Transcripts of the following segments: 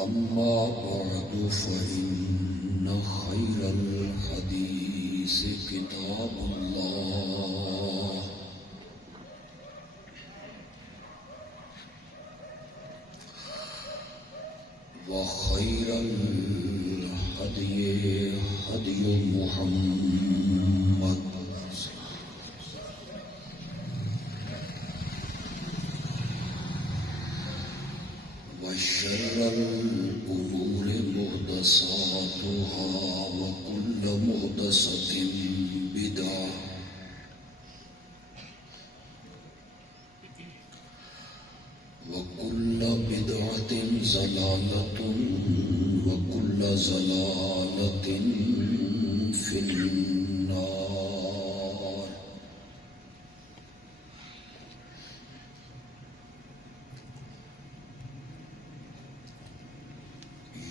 أما بعد فإن خير الحديث كتاب الله وخير الهدي هدي محمد وشر الأمور محدثاتها وكل محدثة بدعة وكل بدعة ضلالة وكل ضلالة في النار.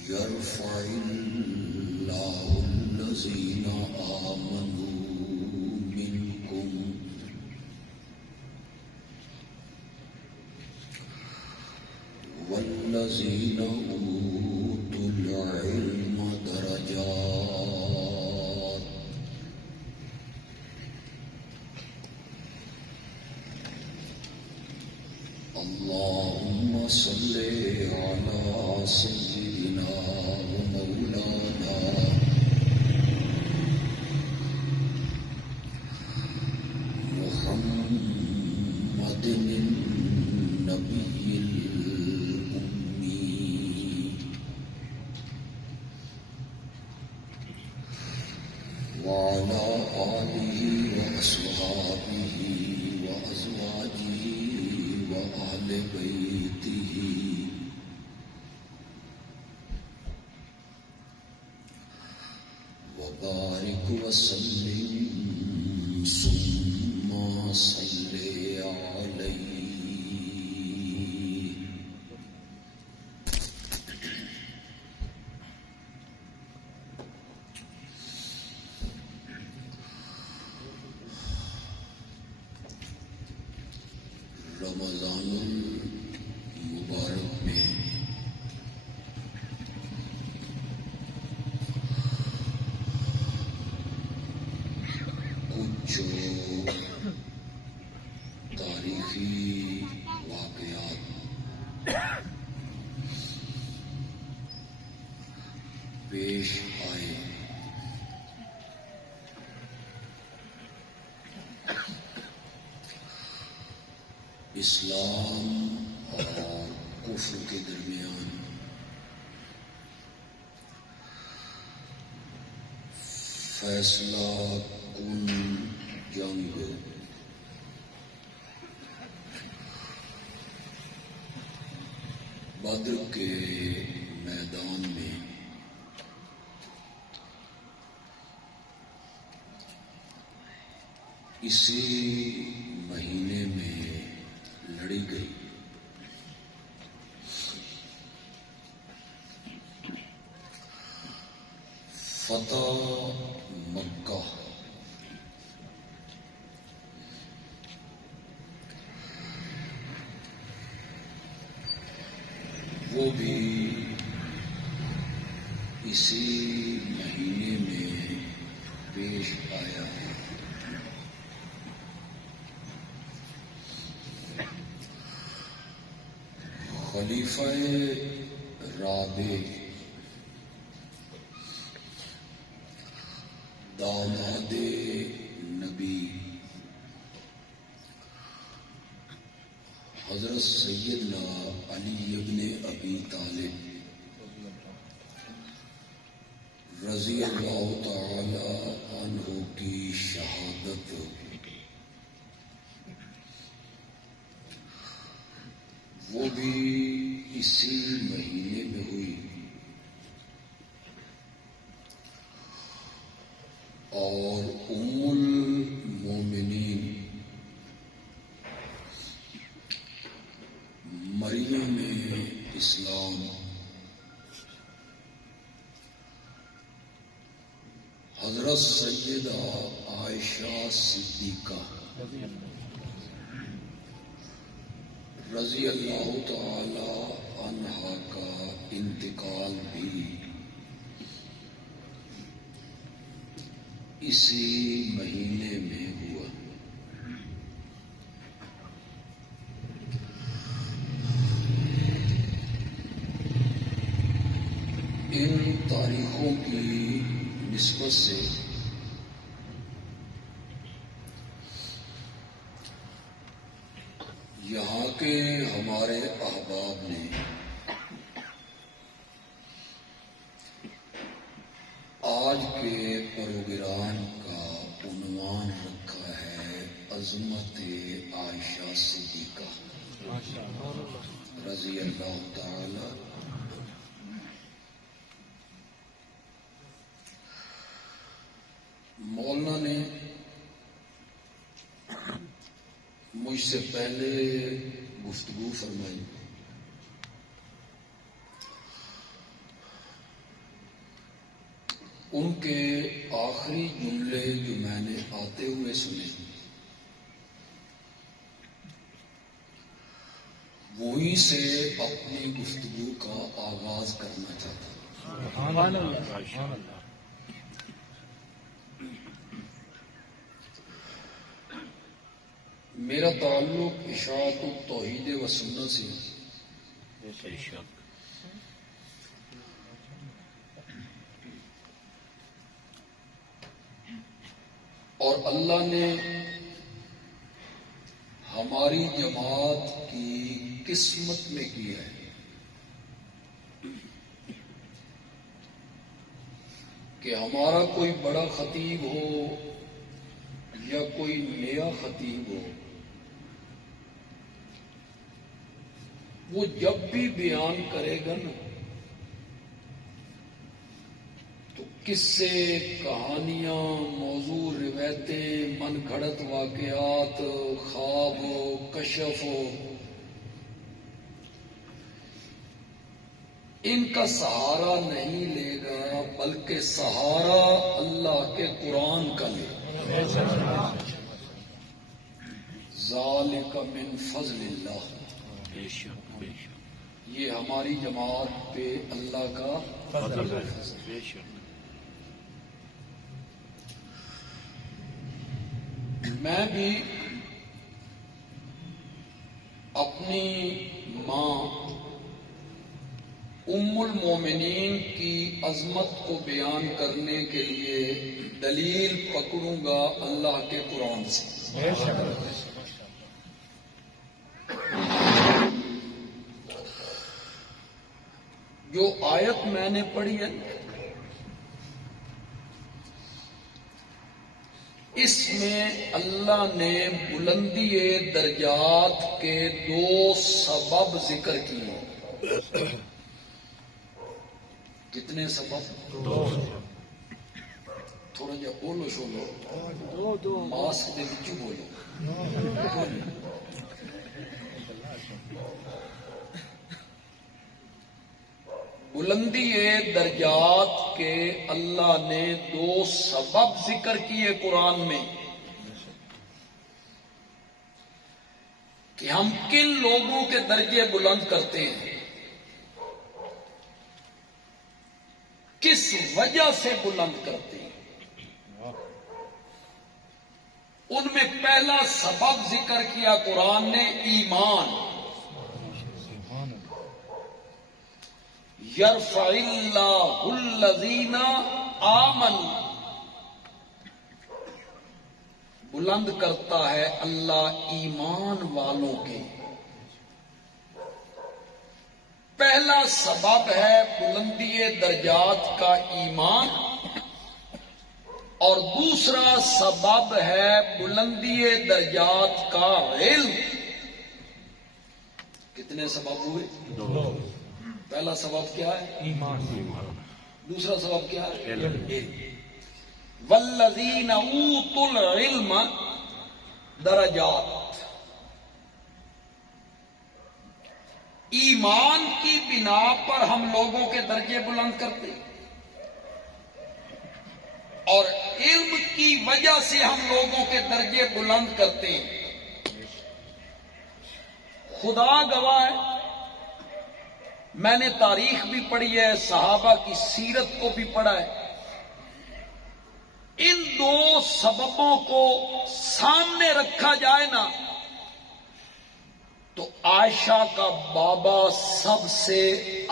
يرفع الله الذين آمنوا منكم والذين أوتوا العلم درجات. اللهم صل على سيدنا ومولانا محمد النبي الأمي وعلى آله وأصحابه وأزواجه وأهل بيته وبارك وسلم ثم صل عليه. رمضان المبارک میں کچھ تاریخی واقعات پیش آئے. اسلام اور کفر کے درمیان فیصلہ کن جنگ بدر کے میدان میں اسی مہینے میں لڑی گئی. فتح مکہ وہ بھی اسی مہینے میں پیش آیا ہے. خلیفہ رابع داماد نبی حضرت سیدنا علی ابن ابی طالب رضی اللہ تعالی عنہ کی شہادت وہ بھی اسی مہینے میں ہوئی اور ام المومنین مریم اسلام حضرت سیدہ عائشہ صدیقہ رضی اللہ تعالی عنہا کا انتقال بھی اسی مہینے میں ہوا۔ ان تاریخوں کی نسبت سے یہاں کے ہمارے احباب نے آج کے پروگرام کا عنوان رکھا ہے عظمت عائشہ صدیقہ رضی اللہ تعالی۔ مولانا نے مجھ سے پہلے گفتگو فرمائی، ان کے آخری جملے جو میں نے آتے ہوئے سنے وہیں سے اپنی گفتگو کا آغاز کرنا چاہتا ہوں۔ میرا تعلق اشاعت التوحید و سنت سے اور اللہ نے ہماری جماعت کی قسمت میں کیا ہے کہ ہمارا کوئی بڑا خطیب ہو یا کوئی نیا خطیب ہو، وہ جب بھی بیان کرے گا نا تو قصے، کہانیاں، موضوع، روایتیں، من گھڑت واقعات، خواب ہو، کشف ہو، ان کا سہارا نہیں لے گا بلکہ سہارا اللہ کے قرآن کا لے گا۔ ذالک من فضل اللہ، یہ ہماری جماعت پہ اللہ کا فضل ہے۔ میں بھی اپنی ماں ام المومنین کی عظمت کو بیان کرنے کے لیے دلیل پکڑوں گا اللہ کے قرآن سے۔ جو آیت میں نے پڑھی ہے اس میں اللہ نے بلندی درجات کے 2 سبب ذکر کیے۔ کتنے سبب؟ 2۔ تھوڑا جا بولو شولو، ماسک دے وچ بولو۔ بلندی درجات کے اللہ نے 2 سبب ذکر کیے قرآن میں کہ ہم کن لوگوں کے درجے بلند کرتے ہیں، کس وجہ سے بلند کرتے ہیں۔ ان میں پہلا سبب ذکر کیا قرآن نے ایمان۔ یرفع اللہ الذین آمنوا، بلند کرتا ہے اللہ ایمان والوں کے۔ پہلا سبب ہے بلندی درجات کا ایمان، اور دوسرا سبب ہے بلندی درجات کا علم۔ کتنے سبب ہوئے؟ 2۔ پہلا سبب کیا ہے؟ ایمان۔ دوسرا سبب کیا ہے؟ علم۔ والذین اوتوا العلم درجات، ایمان کی بنا پر ہم لوگوں کے درجے بلند کرتے ہیں، اور علم کی وجہ سے ہم لوگوں کے درجے بلند کرتے ہیں۔ خدا گواہ ہے میں نے تاریخ بھی پڑھی ہے، صحابہ کی سیرت کو بھی پڑھا ہے. ان دو سببوں کو سامنے رکھا جائے نا تو عائشہ کا بابا سب سے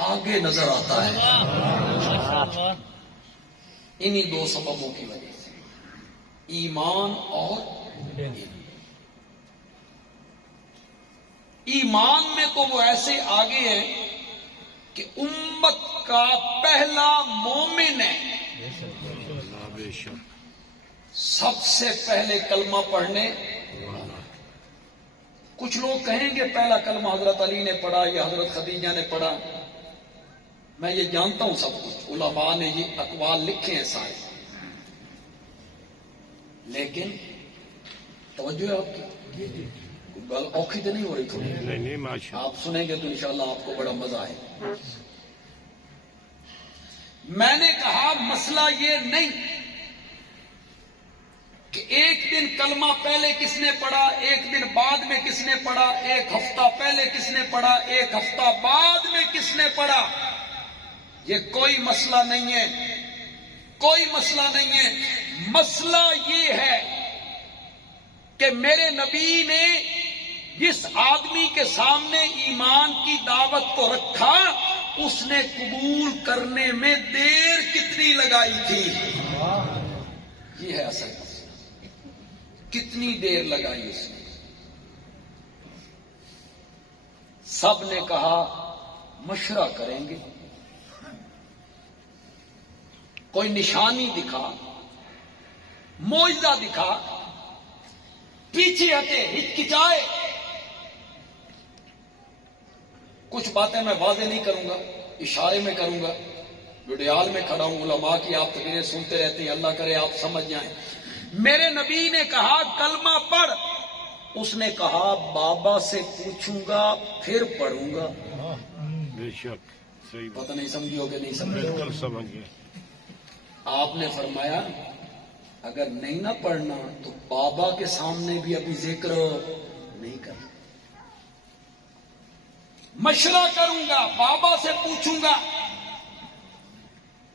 آگے نظر آتا ہے. انہی دو سببوں کی وجہ سے، ایمان اور ایمان میں تو وہ ایسے آگے ہیں کہ امت کا پہلا مومن ہے. سب سے پہلے کلمہ پڑھنے. کچھ لوگ کہیں گے پہلا کلمہ حضرت علی نے پڑھا یا حضرت خدیجہ نے پڑھا. میں یہ جانتا ہوں سب کچھ، علماء نے یہ اقوال لکھے ہیں سارے، لیکن توجہ ہے آپ کی؟ گل اوکھی تو نہیں ہو رہی تھوڑی؟ آپ سنیں گے تو انشاءاللہ آپ کو بڑا مزہ آئے. میں نے کہا مسئلہ یہ نہیں کہ ایک دن کلمہ پہلے کس نے پڑھا، ایک دن بعد میں کس نے پڑھا، ایک ہفتہ پہلے کس نے پڑھا، ایک ہفتہ بعد میں کس نے پڑھا. یہ کوئی مسئلہ نہیں ہے، کوئی مسئلہ نہیں ہے. مسئلہ یہ ہے کہ میرے نبی نے جس آدمی کے سامنے ایمان کی دعوت کو رکھا، اس نے قبول کرنے میں دیر کتنی لگائی تھی. یہ ہے اصل مسئلہ، کتنی دیر لگائی اس نے. سب نے کہا مشورہ کریں گے، کوئی نشانی دکھا، معجزہ دکھا، پیچھے ہٹے، ہچکچائے. کچھ باتیں میں واضح نہیں کروں گا، اشارے میں کروں گا. وڈیال میں کھڑا ہوں، علماء کی آپ تقریریں سنتے رہتے ہیں، اللہ کرے آپ سمجھ جائیں. میرے نبی نے کہا کلمہ پڑھ، اس نے کہا بابا سے پوچھوں گا پھر پڑھوں گا. بے شک صحیح بات. پتہ نہیں سمجھی ہو کہ نہیں سمجھی. بالکل سمجھ گئے. آپ نے فرمایا اگر نہیں نہ پڑھنا تو بابا کے سامنے بھی ابھی ذکر نہیں کرنا. مشورہ کروں گا، بابا سے پوچھوں گا،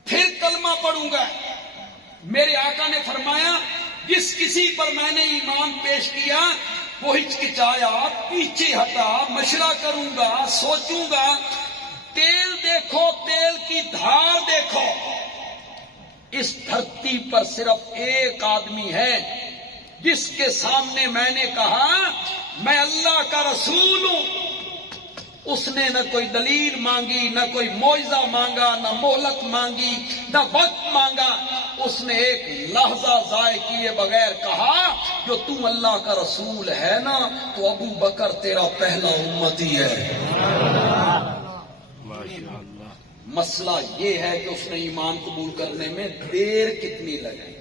پھر کلمہ پڑھوں گا. میرے آقا نے فرمایا جس کسی پر میں نے ایمان پیش کیا وہ ہچکچایا، پیچھے ہٹا، مشورہ کروں گا، سوچوں گا. تیل دیکھو، تیل کی دھار دیکھو. اس دھرتی پر صرف ایک آدمی ہے جس کے سامنے میں نے کہا میں اللہ کا رسول ہوں. اس نے نہ کوئی دلیل مانگی، نہ کوئی معجزہ مانگا، نہ مہلت مانگی، نہ وقت مانگا. اس نے ایک لحظہ ضائع کیے بغیر کہا جو تم اللہ کا رسول ہے نا تو ابو بکر تیرا پہلا امتی ہے. ماشاءاللہ. مسئلہ یہ ہے کہ اس نے ایمان قبول کرنے میں دیر کتنی لگی.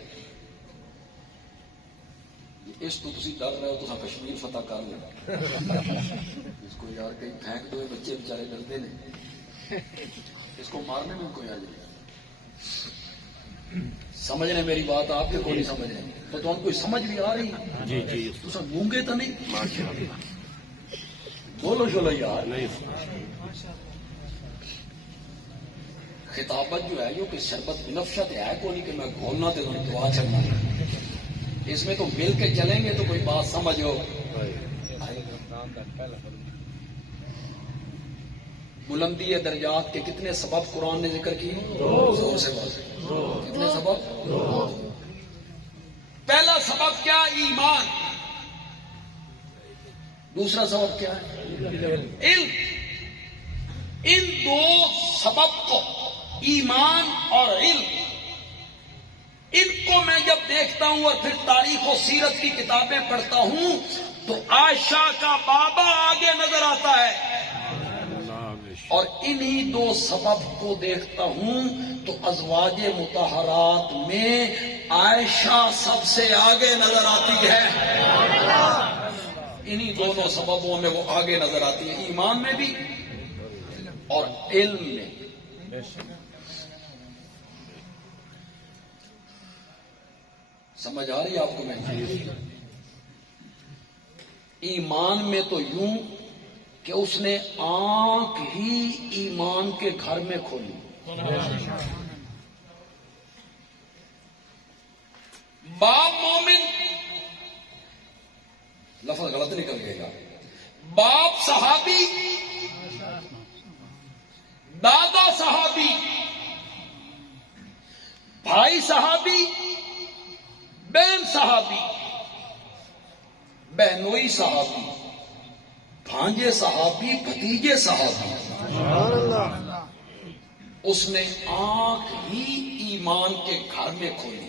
اس تو تسی ڈر رہے ہو تو کشمیر فتح کر لیں. اس کو یار کہیں پھینک دو، بچے بیچارے ڈرتے نہیں، اس کو مارنے میں کوئی حل نہیں. سمجھ رہے میری بات؟ آپ کے کوئی نہیں سمجھ رہے تو تم کوئی سمجھ بھی آ رہی؟ جی جی تو سب گونگے تو نہیں؟ ماشاءاللہ. بولو شولو یار. نہیں خطابت جو ہے کہ شربت بنفشت ہے کوئی نہیں کہ میں کھولنا تو دعا چلنا. اس میں تو مل کے چلیں گے تو کوئی بات سمجھو. بلندی درجات کے کتنے سبب قرآن نے ذکر کیے؟ زور سے بات. کتنے سبب؟ پہلا سبب کیا؟ ایمان. دوسرا سبب کیا ہے؟ علم. ان دو سبب کو، ایمان اور علم، ان کو میں جب دیکھتا ہوں اور پھر تاریخ و سیرت کی کتابیں پڑھتا ہوں تو عائشہ کا بابا آگے نظر آتا ہے. اور انہی دو سبب کو دیکھتا ہوں تو ازواج مطہرات میں عائشہ سب سے آگے نظر آتی ہے. انہی دونوں سببوں میں وہ آگے نظر آتی ہے، ایمان میں بھی اور علم میں. سمجھ آ رہی ہے آپ کو؟ میں ایمان میں تو یوں کہ اس نے آنکھ ہی ایمان کے گھر میں کھولی. باپ مومن، لفظ غلط نکل گئے گا، باپ صحابی، دادا صحابی، بھائی صحابی، بہن صحابی، بہنوئی صحابی، بھانجے صحابی، بھتیجے صحابی. اس نے آنکھ ہی ایمان کے گھر میں کھولی.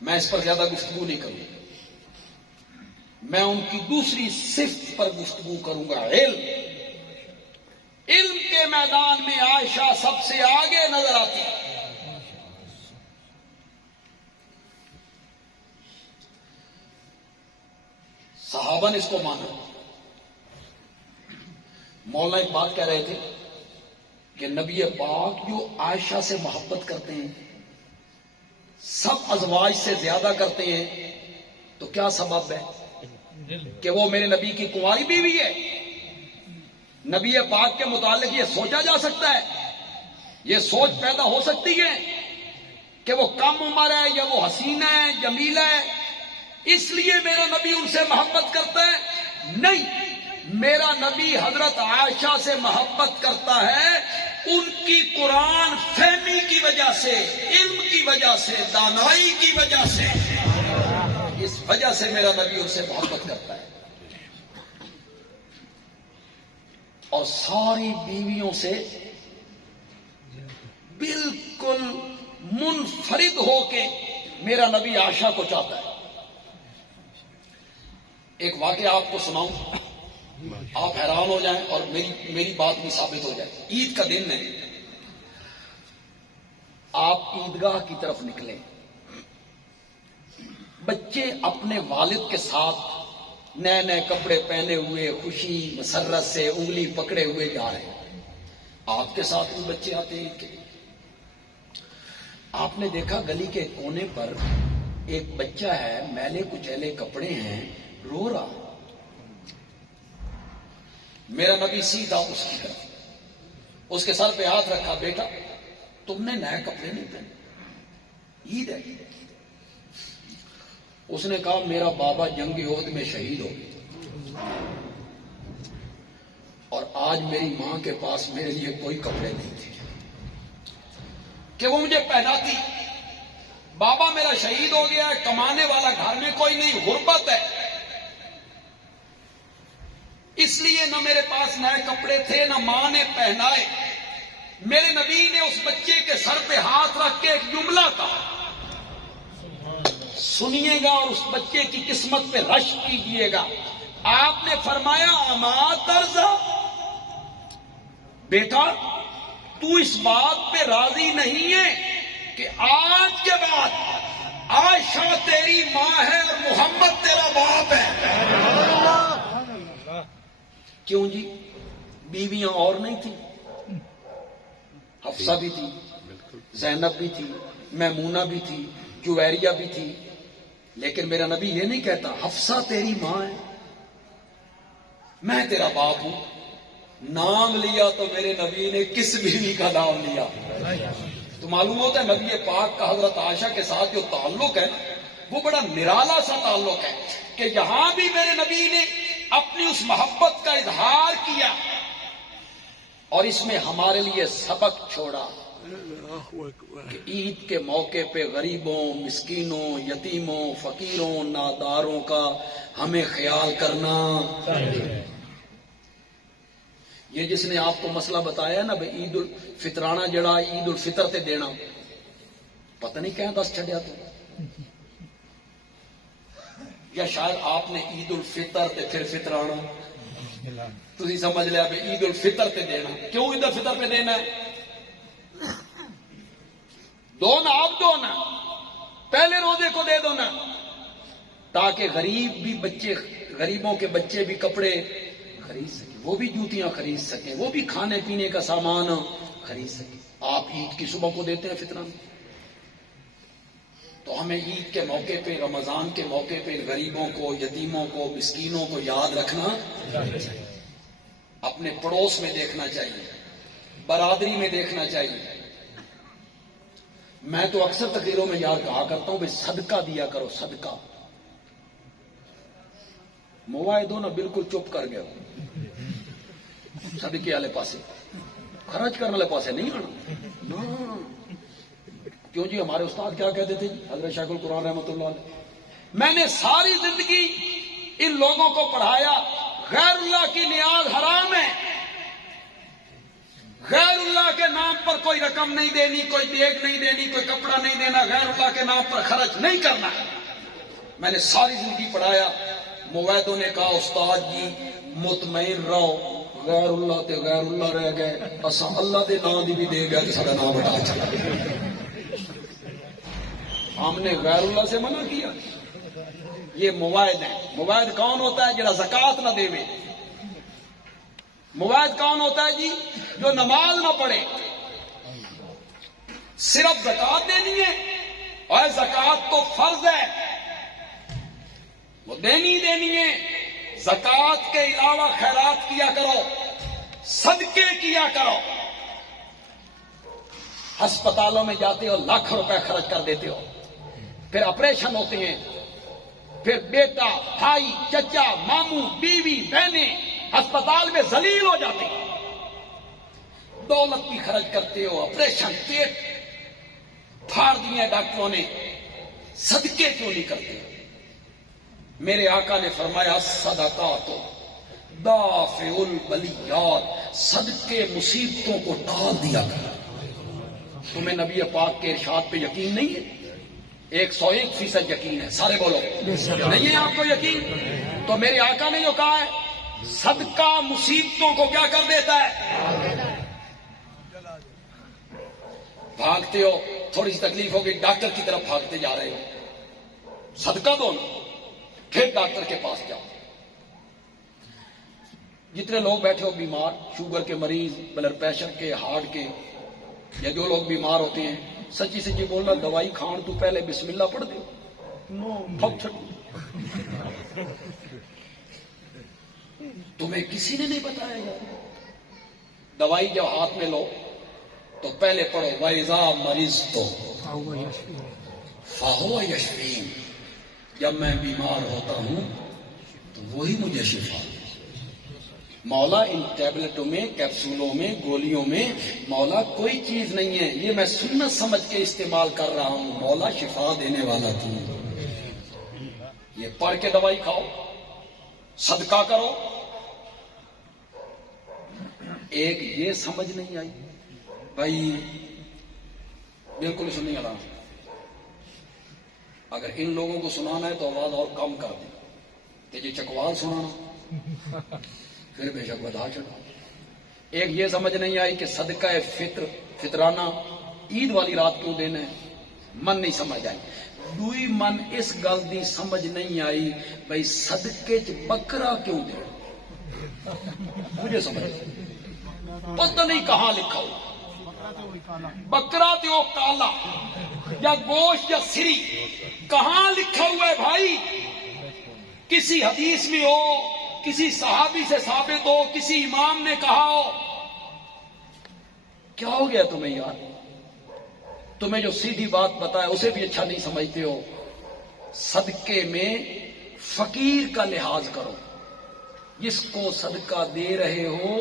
میں اس پر زیادہ گفتگو نہیں کروں، میں ان کی دوسری صفت پر گفتگو کروں گا، علم. علم کے میدان میں عائشہ سب سے آگے نظر آتی ہے. صحابہ نے اس کو مانا. مولانا ایک بات کہہ رہے تھے کہ نبی پاک جو عائشہ سے محبت کرتے ہیں، سب ازواج سے زیادہ کرتے ہیں، تو کیا سبب ہے کہ وہ میرے نبی کی کنواری بیوی ہے؟ نبی پاک کے متعلق یہ سوچا جا سکتا ہے، یہ سوچ پیدا ہو سکتی ہے کہ وہ کم عمر ہے یا وہ حسینہ ہے، جمیلہ ہے، اس لیے میرا نبی ان سے محبت کرتا ہے؟ نہیں، میرا نبی حضرت عائشہ سے محبت کرتا ہے ان کی قرآن فہمی کی وجہ سے، علم کی وجہ سے، دانائی کی وجہ سے. اس وجہ سے میرا نبی ان سے محبت کرتا ہے. اور ساری بیویوں سے بالکل منفرد ہو کے میرا نبی عائشہ کو چاہتا ہے. ایک واقعہ آپ کو سناؤں، آپ حیران ہو جائیں اور میری بات بھی ثابت ہو جائے. عید کا دن ہے، آپ عیدگاہ کی طرف نکلیں، بچے اپنے والد کے ساتھ نئے نئے کپڑے پہنے ہوئے خوشی مسرت سے انگلی پکڑے ہوئے جا رہے ہیں. آپ کے ساتھ بھی بچے آتے ہیں عید کے. آپ نے دیکھا گلی کے کونے پر ایک بچہ ہے، میلے کچیلے کپڑے ہیں، رو رہا. میرا نبی سیدھا اس کی طرف، اس کے سر پہ ہاتھ رکھا، بیٹا تم نے نئے کپڑے نہیں پہنے، عید ہے. اس نے کہا میرا بابا جنگ عہد میں شہید ہو گیا اور آج میری ماں کے پاس میرے لیے کوئی کپڑے نہیں تھے کہ وہ مجھے پہناتی. بابا میرا شہید ہو گیا ہے، کمانے والا گھر میں کوئی نہیں، غربت ہے، اس لیے نہ میرے پاس نئے کپڑے تھے، نہ ماں نے پہنائے. میرے نبی نے اس بچے کے سر پہ ہاتھ رکھ کے ایک جملہ کہا، سنیے گا اور اس بچے کی قسمت پہ رشک کیجیے گا. آپ نے فرمایا اما ترضا، بیٹا تو اس بات پہ راضی نہیں ہے کہ آج کے بعد عائشہ تیری ماں ہے اور محمد تیرا باپ ہے؟ کیوں جی؟ بیویاں اور نہیں تھی؟ حفصہ بھی تھی، زینب بھی تھی، میمونہ بھی تھی، جویریہ بھی تھی، لیکن میرا نبی یہ نہیں کہتا حفصہ تیری ماں ہے، میں تیرا باپ ہوں. نام لیا تو میرے نبی نے کس بیوی کا نام لیا؟ تو معلوم ہوتا ہے نبی پاک کا حضرت عائشہ کے ساتھ جو تعلق ہے وہ بڑا نرالا سا تعلق ہے کہ یہاں بھی میرے نبی نے اپنی اس محبت کا اظہار کیا اور اس میں ہمارے لیے سبق چھوڑا کہ عید کے موقع پہ غریبوں، مسکینوں، یتیموں، فقیروں، ناداروں کا ہمیں خیال کرنا. یہ جس نے آپ کو مسئلہ بتایا نا بھائی عید الفطرانہ جڑا عید الفطر تے دینا، پتہ نہیں کہیں دس چھڑیا تو، یا شاید آپ نے عید الفطر تے پھر فطرانہ تھی سمجھ لیا بھائی عید الفطر تے دینا. کیوں عید الفطر پہ دینا ہے؟ دو نا، آپ دو نا، پہلے روزے کو دے دو نا، تاکہ غریب بھی بچے، غریبوں کے بچے بھی کپڑے خرید سکیں، وہ بھی جوتیاں خرید سکیں، وہ بھی کھانے پینے کا سامان خرید سکیں. آپ عید کی صبح کو دیتے ہیں فطرہ میں، تو ہمیں عید کے موقع پہ، رمضان کے موقع پہ غریبوں کو، یتیموں کو، مسکینوں کو یاد رکھنا چاہیے. اپنے پڑوس میں دیکھنا چاہیے، برادری میں دیکھنا چاہیے۔ میں تو اکثر تقریروں میں یار کہا کرتا ہوں بھائی صدقہ دیا کرو، صدقہ۔ مواعدوں نہ بالکل چپ کر گیا، صدقے والے پاسے، خرچ کرنے والے پاسے نہیں آنا۔ کیوں جی؟ ہمارے استاد کیا کہتے تھے حضرت شیخ القرآن رحمۃ اللہ علیہ، میں نے ساری زندگی ان لوگوں کو پڑھایا غیر اللہ کی نیاز حرام ہے، غیر اللہ کے نام پر کوئی رقم نہیں دینی، کوئی دیگ نہیں دینی، کوئی کپڑا نہیں دینا، غیر اللہ کے نام پر خرچ نہیں کرنا۔ میں نے ساری زندگی پڑھایا۔ مویدوں نے کہا استاد جی مطمئن رہو، غیر اللہ تے غیر اللہ رہ گئے، اساں اللہ دے نام دی بھی دے گئے تو سارا نام ہٹا چلا۔ ہم نے غیر اللہ سے منع کیا۔ یہ موائد ہیں۔ موائد کون ہوتا ہے؟ جڑا زکوٰۃ نہ دے۔ موائد کون ہوتا ہے جی؟ جو نماز نہ پڑھے، صرف زکوٰۃ دینی ہے، اور زکوٰۃ تو فرض ہے، وہ دینی ہے۔ زکوٰۃ کے علاوہ خیرات کیا کرو، صدقے کیا کرو۔ ہسپتالوں میں جاتے ہو، لاکھ روپے خرچ کر دیتے ہو، پھر آپریشن ہوتے ہیں، پھر بیٹا، بھائی، چچا، ماموں، بیوی، بہنیں ہسپتال میں ذلیل ہو جاتے ہیں۔ دولت بھی خرچ کرتے ہو، آپریشن، پیٹ پھاڑ دیے ڈاکٹروں نے، صدقے کیوں نہیں کرتے؟ میرے آقا نے فرمایا صدقات دافع البلیات، صدقے مصیبتوں کو ٹال دیا کر۔ تمہیں نبی پاک کے ارشاد پہ یقین نہیں ہے؟ 101% یقین ہے، سارے بولو نہیں ہے آپ کو یقین؟ تو میرے آقا نے جو کہا ہے صدقہ مصیبتوں کو کیا کر دیتا ہے؟ بھاگتے ہو، تھوڑی سی تکلیف ہوگی، ڈاکٹر کی طرف بھاگتے جا رہے ہو، صدقہ دو نا، پھر ڈاکٹر کے پاس جاؤ۔ جتنے لوگ بیٹھے ہو بیمار، شوگر کے مریض، بلڈ پریشر کے، ہارٹ کے، یا جو لوگ بیمار ہوتے ہیں، سچی سچی بولنا، دوائی کھان تو پہلے بسم اللہ پڑھ دے، تمہیں کسی نے نہیں بتایا گا۔ دوائی جب ہاتھ میں لو تو پہلے پڑھو وَإِذَا مَرِضْتُ فَهُوَ يَشْفِينِ، جب میں بیمار ہوتا ہوں تو وہی مجھے شفا دے۔ مولا ان ٹیبلٹوں میں، کیپسولوں میں، گولیوں میں مولا کوئی چیز نہیں ہے، یہ میں سنت سمجھ کے استعمال کر رہا ہوں، مولا شفا دینے والا تو۔ یہ پڑھ کے دوائی کھاؤ، صدقہ کرو۔ ایک یہ سمجھ نہیں آئی بھائی، بالکل سننے والا، اگر ان لوگوں کو سنانا ہے تو آواز اور کم کر دیں، کہ یہ چکوال سنانا پھر بے شک بتا چڑھا۔ ایک یہ سمجھ نہیں آئی کہ صدقہ فطرانہ عید والی رات کیوں دینا ہے، من نہیں سمجھ آئی۔ دوئی من اس گل دی سمجھ نہیں آئی بھائی صدقے چ بکرا کیوں دے، مجھے سمجھ پتہ نہیں کہاں لکھا ہوا، بکرا تے وہ کالا یا گوشت یا سری، کہاں لکھا ہوا ہے بھائی؟ کسی حدیث میں ہو، کسی صحابی سے ثابت ہو، کسی امام نے کہا ہو؟ کیا ہو گیا تمہیں یار؟ تمہیں جو سیدھی بات بتایا اسے بھی اچھا نہیں سمجھتے ہو۔ صدقے میں فقیر کا لحاظ کرو، جس کو صدقہ دے رہے ہو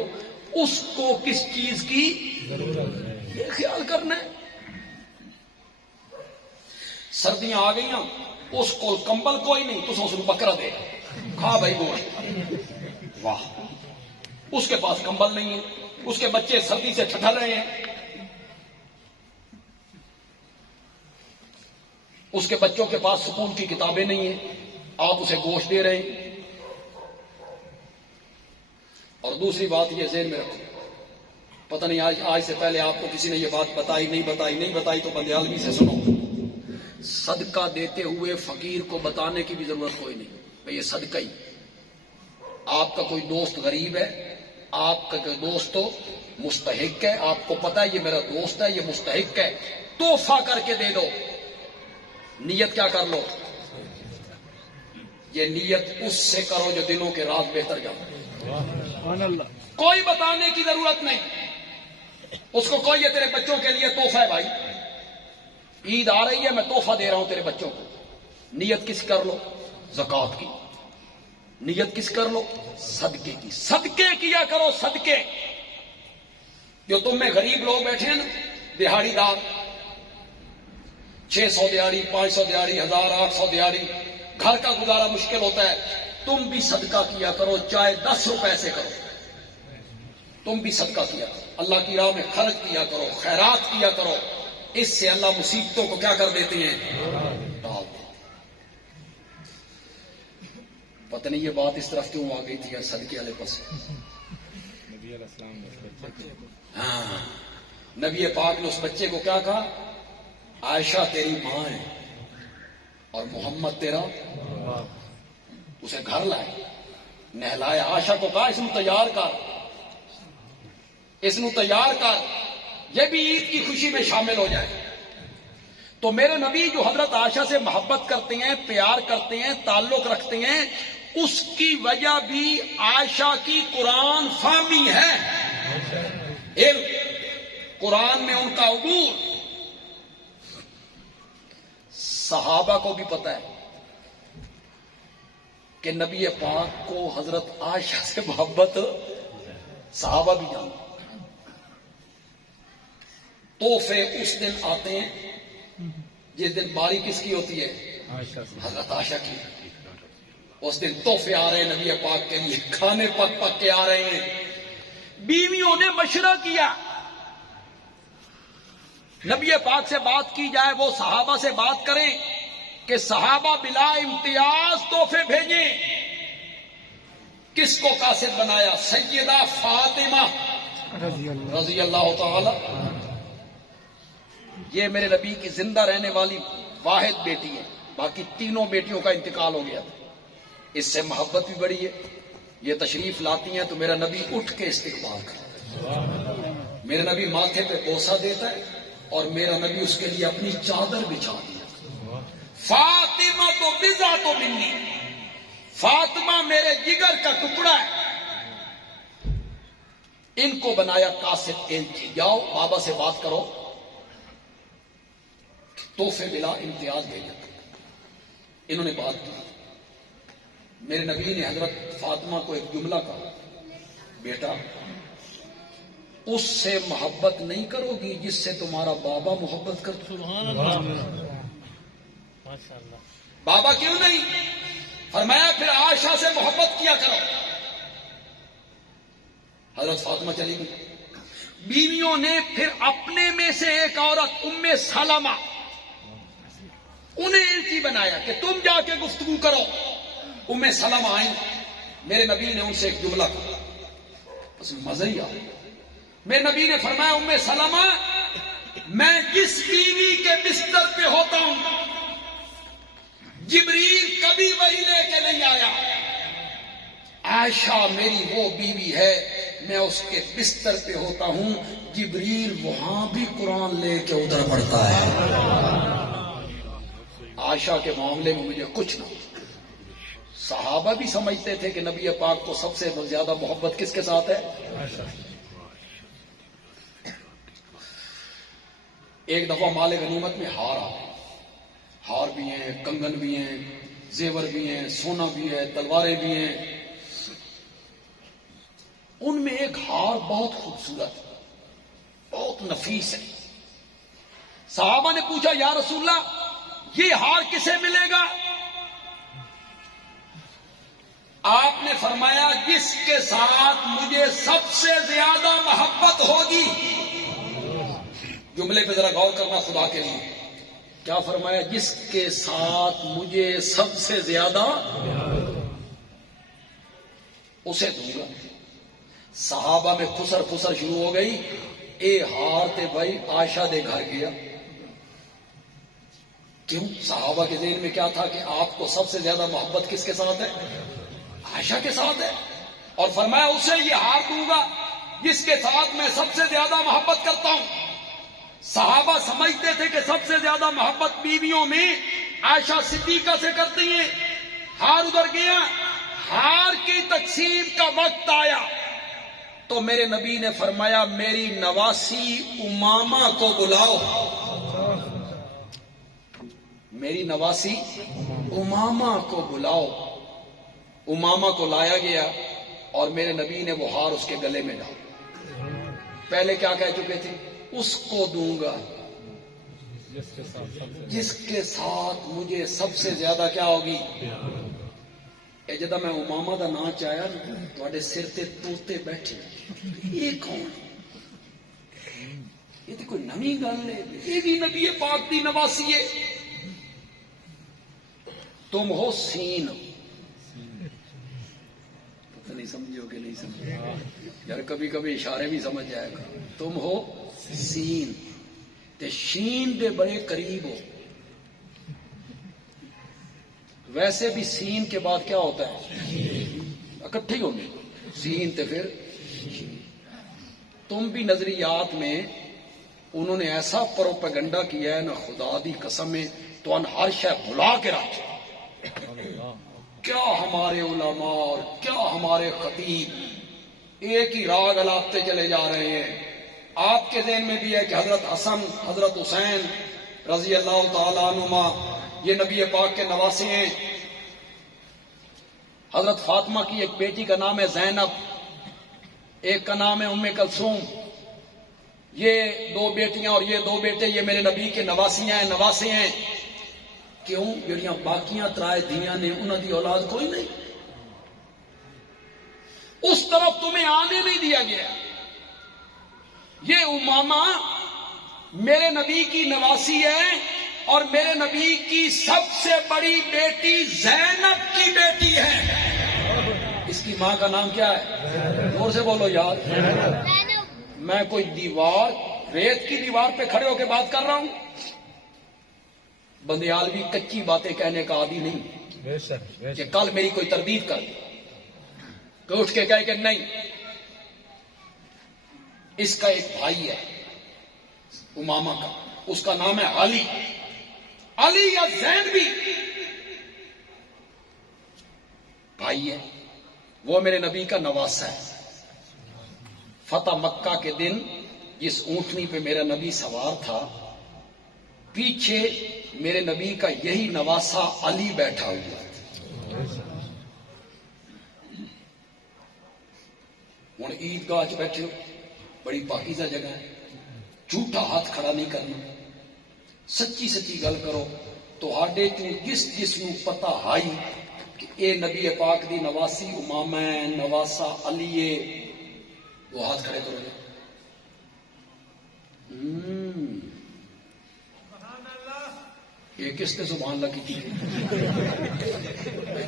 اس کو کس چیز کی یہ خیال کرنا ہے۔ سردیاں آ گئی، اس کو کمبل کوئی نہیں، تو اس کو بکرا دے، کھا بھائی گوشت، واہ۔ اس کے پاس کمبل نہیں ہے، اس کے بچے سردی سے ٹھٹھر رہے ہیں، اس کے بچوں کے پاس سکول کی کتابیں نہیں ہیں، آپ اسے گوشت دے رہے ہیں۔ اور دوسری بات یہ ذہن میں رکھو، پتہ نہیں آج سے پہلے آپ کو کسی نے یہ بات بتائی نہیں بتائی تو بندے عالمی سے سنو، صدقہ دیتے ہوئے فقیر کو بتانے کی بھی ضرورت کوئی نہیں بھئی یہ صدقہ ہی۔ آپ کا کوئی دوست غریب ہے، آپ کا کوئی دوست تو مستحق ہے، آپ کو پتہ ہے یہ میرا دوست ہے، یہ مستحق ہے، تحفہ کر کے دے دو۔ نیت کیا کر لو؟ یہ نیت اس سے کرو جو دلوں کے راز بہتر جاؤ. کوئی بتانے کی ضرورت نہیں. اس کو کوئی یہ تیرے بچوں کے لیے تحفہ ہے بھائی, عید آ رہی ہے میں تحفہ دے رہا ہوں تیرے بچوں کو. نیت کس کر لو؟ زکوٰۃ کی. نیت کس کر لو؟ صدقے کی. صدقے کیا کرو, صدقے. جو تم میں غریب لوگ بیٹھے ہیں نا, دہاڑی دار, 600 دیہڑی, 500 دیہڑی, 1000, 800 دیہڑی, گھر کا گزارا مشکل ہوتا ہے. تم بھی صدقہ کیا کرو, چاہے 10 روپے سے کرو. تم بھی صدقہ کیا کرو, اللہ کی راہ میں خرچ کیا کرو, خیرات کیا کرو. اس سے اللہ مصیبتوں کو کیا کر دیتے ہیں؟ ڈال دیتے. پتہ نہیں یہ بات اس طرف کیوں آ گئی تھی صدقے والے پاس. ہاں, نبی پاک نے اس بچے کو کیا کہا؟ عائشہ تیری ماں ہے اور محمد تیرا. اسے گھر لائے, نہلایا. عائشہ کو کہا اس نو تیار کر, اس نو تیار کر, یہ بھی عید کی خوشی میں شامل ہو جائے. تو میرے نبی جو حضرت عائشہ سے محبت کرتے ہیں, پیار کرتے ہیں, تعلق رکھتے ہیں, اس کی وجہ بھی عائشہ کی قرآن فہمی ہے. علم, قرآن میں ان کا عبور. صحابہ کو بھی پتا ہے کہ نبی پاک کو حضرت عائشہ سے محبت, صحابہ بھی جانتے. تحفے اس دن آتے ہیں جس دن باری کس کی ہوتی ہے؟ حضرت عائشہ کی. اس دن تحفے آ رہے ہیں نبی پاک کے لیے, کھانے پک پک کے آ رہے ہیں. بیویوں نے مشورہ کیا نبی پاک سے بات کی جائے, وہ صحابہ سے بات کریں کہ صحابہ بلا امتیاز تحفے بھیجیں. کس کو قاصد بنایا؟ سیدہ فاطمہ رضی اللہ تعالی. یہ میرے نبی کی زندہ رہنے والی واحد بیٹی ہے, باقی تینوں بیٹیوں کا انتقال ہو گیا. اس سے محبت بھی بڑی ہے. یہ تشریف لاتی ہیں تو میرا نبی اٹھ کے استقبال کرتا ہے. میرا نبی ماتھے پہ بوسہ دیتا ہے اور میرا نبی اس کے لیے اپنی چادر بچھا دیا. فاطمہ تو بضع تو منی, فاطمہ میرے جگر کا ٹکڑا ہے. ان کو بنایا قاصد ایلچی. جاؤ بابا سے بات کرو, تحفے بلا امتیاز بھیجا. انہوں نے بات کی. میرے نبی نے حضرت فاطمہ کو ایک جملہ کہا, بیٹا اس سے محبت نہیں کرو گی جس سے تمہارا بابا محبت کرتا. سبحان اللہ. بابا کیوں نہیں؟ فرمایا پھر عائشہ سے محبت کیا کرو. حضرت فاطمہ چلی گئی. بیویوں نے پھر اپنے میں سے ایک عورت ام سلمہ, انہیں ایلچی بنایا کہ تم جا کے گفتگو کرو. ام سلمہ آئیں, میرے نبی نے ان سے ایک جملہ کہا, بس مزہ ہی آ. میرے نبی نے فرمایا ام سلمہ میں جس بیوی کے بستر پہ ہوتا ہوں جبریل کبھی وہی لے کے نہیں آیا. عائشہ میری وہ بیوی ہے, میں اس کے بستر پہ ہوتا ہوں, جبریل وہاں بھی قرآن لے کے ادھر پڑتا ہے. عائشہ کے معاملے میں مجھے کچھ نہ. صحابہ بھی سمجھتے تھے کہ نبی پاک کو سب سے زیادہ محبت کس کے ساتھ ہے؟ ایک دفعہ مال غنیمت میں ہار آ گئے. ہار بھی ہیں, کنگن بھی ہیں, زیور بھی ہیں, سونا بھی ہے, تلواریں بھی ہیں. ان میں ایک ہار بہت خوبصورت, بہت نفیس ہے. صحابہ نے پوچھا یا رسول اللہ یہ ہار کسے ملے گا؟ آپ نے فرمایا جس کے ساتھ مجھے سب سے زیادہ محبت ہوگی. جملے پہ ذرا غور کرنا خدا کے لیے. کیا فرمایا؟ جس کے ساتھ مجھے سب سے زیادہ, اسے دوں گا. صحابہ میں خسر خسر شروع ہو گئی. اے ہار تے بھائی عائشہ دے گھر گیا. کیوں؟ صحابہ کے ذہن میں کیا تھا کہ آپ کو سب سے زیادہ محبت کس کے ساتھ ہے؟ عائشہ کے ساتھ ہے. اور فرمایا اسے یہ ہار دوں گا جس کے ساتھ میں سب سے زیادہ محبت کرتا ہوں. صحابہ سمجھتے تھے کہ سب سے زیادہ محبت بیویوں میں عائشہ صدیقہ سے کرتی ہیں. ہار ادھر گیا، ہار کی تقسیم کا وقت آیا تو میرے نبی نے فرمایا میری نواسی امامہ کو بلاؤ، میری نواسی امامہ کو بلاؤ۔ امامہ کو لایا گیا اور میرے نبی نے وہ ہار اس کے گلے میں ڈالا۔ پہلے کیا کہہ چکے تھے؟ اس کو دوں گا جس کے ساتھ مجھے سب سے زیادہ کیا ہوگی۔ اے جدہ میں امامہ دا نام چاہیا تواڈے سر تے توتے بیٹھے، یہ کون؟ یہ تو کوئی نئی گل ہے، یہ بھی نبی پاک دی نواسی ہے۔ تم ہو سین، پتہ نہیں سمجھو کہ نہیں سمجھو یار، کبھی کبھی اشارے بھی سمجھ جائے گا۔ تم ہو سین تے شین دے بڑے قریب ہو۔ ویسے بھی سین کے بعد کیا ہوتا ہے؟ اکٹھے ہی ہوگی سین تے پھر شین۔ تم بھی نظریات میں انہوں نے ایسا پروپیگنڈا کیا ہے نا، خدا دی قسم ہے تو ان ہر شے بھلا کے رکھ۔ کیا ہمارے علماء اور کیا ہمارے خطیب ایک ہی راگ الاپتے چلے جا رہے ہیں۔ آپ کے ذہن میں بھی ہے کہ حضرت حسن، حضرت حسین رضی اللہ تعالیٰ عنہما یہ نبی پاک کے نواسی ہیں۔ حضرت فاطمہ کی ایک بیٹی کا نام ہے زینب، ایک کا نام ہے ام کلثوم۔ یہ دو بیٹیاں اور یہ دو بیٹے یہ میرے نبی کے نواسیاں ہیں، نواسے ہیں۔ کیوں؟ جڑیاں باقیاں ترائے دیاں نے انہاں دی اولاد کوئی نہیں، اس طرف تمہیں آنے نہیں دیا گیا۔ یہ امامہ میرے نبی کی نواسی ہے اور میرے نبی کی سب سے بڑی بیٹی زینب کی بیٹی ہے۔ اس کی ماں کا نام کیا ہے؟ زور سے بولو یار۔ میں کوئی دیوار، ریت کی دیوار پہ کھڑے ہو کے بات کر رہا ہوں؟ بندیالوی کچی باتیں کہنے کا عادی نہیں کہ کل میری کوئی تردید کر دی، کہ اٹھ کے کہے کہ نہیں۔ اس کا ایک بھائی ہے امامہ کا، اس کا نام ہے علی، علی یا زین بھی بھائی ہے، وہ میرے نبی کا نواسا ہے۔ فتح مکہ کے دن جس اونٹنی پہ میرا نبی سوار تھا، پیچھے میرے نبی کا یہی نواسا علی بیٹھا ہوا۔ ہوں عیدگاہ چ بیٹھے ہو، بڑی پاکیزہ جگہ ہے، جھوٹا ہاتھ کھڑا نہیں کرنا، سچی سچی گل کرو۔ تو ہاڈے تو جس نو پتہ ہائی کہ اے نبی پاک دی نواسی امامہ ہے، نواسا علی ہے، وہ ہاتھ کھڑے کرو۔ یہ کس نے زبان لگی تھی؟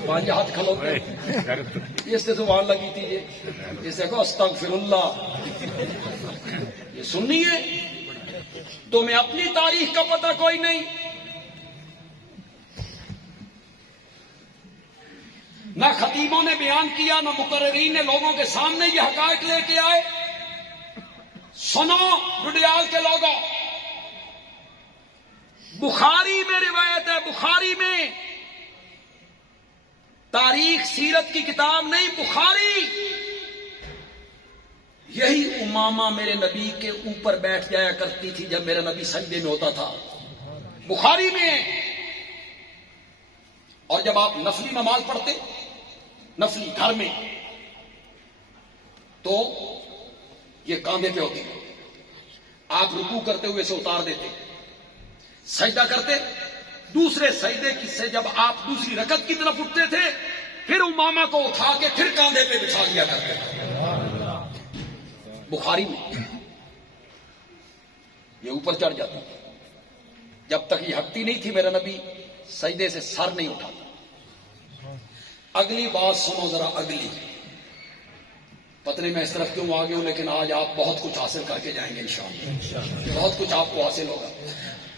پانچ ہاتھ کھلو گے، اس نے زبان لگی تھی یہ، اس نے کہو استغفر اللہ۔ یہ سننی ہے؟ تمہیں اپنی تاریخ کا پتہ کوئی نہیں۔ نہ خطیبوں نے بیان کیا، نہ مقررین نے لوگوں کے سامنے یہ حقائق لے کے آئے۔ سنو ڈڈیال کے لوگوں، بخاری میں روایت ہے، بخاری میں، تاریخ سیرت کی کتاب نہیں، بخاری، یہی امامہ میرے نبی کے اوپر بیٹھ جایا کرتی تھی جب میرا نبی سجدے میں ہوتا تھا، بخاری میں۔ اور جب آپ نفلی نماز پڑھتے، نفلی گھر میں، تو یہ کاندھے پہ ہوتی، آپ رکوع کرتے ہوئے سے اتار دیتے، سجدہ کرتے، دوسرے سجدے کی سے جب آپ دوسری رکعت کی طرف اٹھتے تھے، پھر امامہ کو اٹھا کے پھر کاندھے پہ بچھا دیا کرتے تھے، بخاری میں۔ یہ اوپر چڑھ جاتا، جب تک یہ ہٹتی نہیں تھی میرا نبی سجدے سے سر نہیں اٹھاتا۔ اگلی بات سنو ذرا، اگلی، پتہ نہیں میں اس طرف کیوں آ گیا ہوں، لیکن آج آپ بہت کچھ حاصل کر کے جائیں گے انشاءاللہ، بہت کچھ آپ کو حاصل ہوگا۔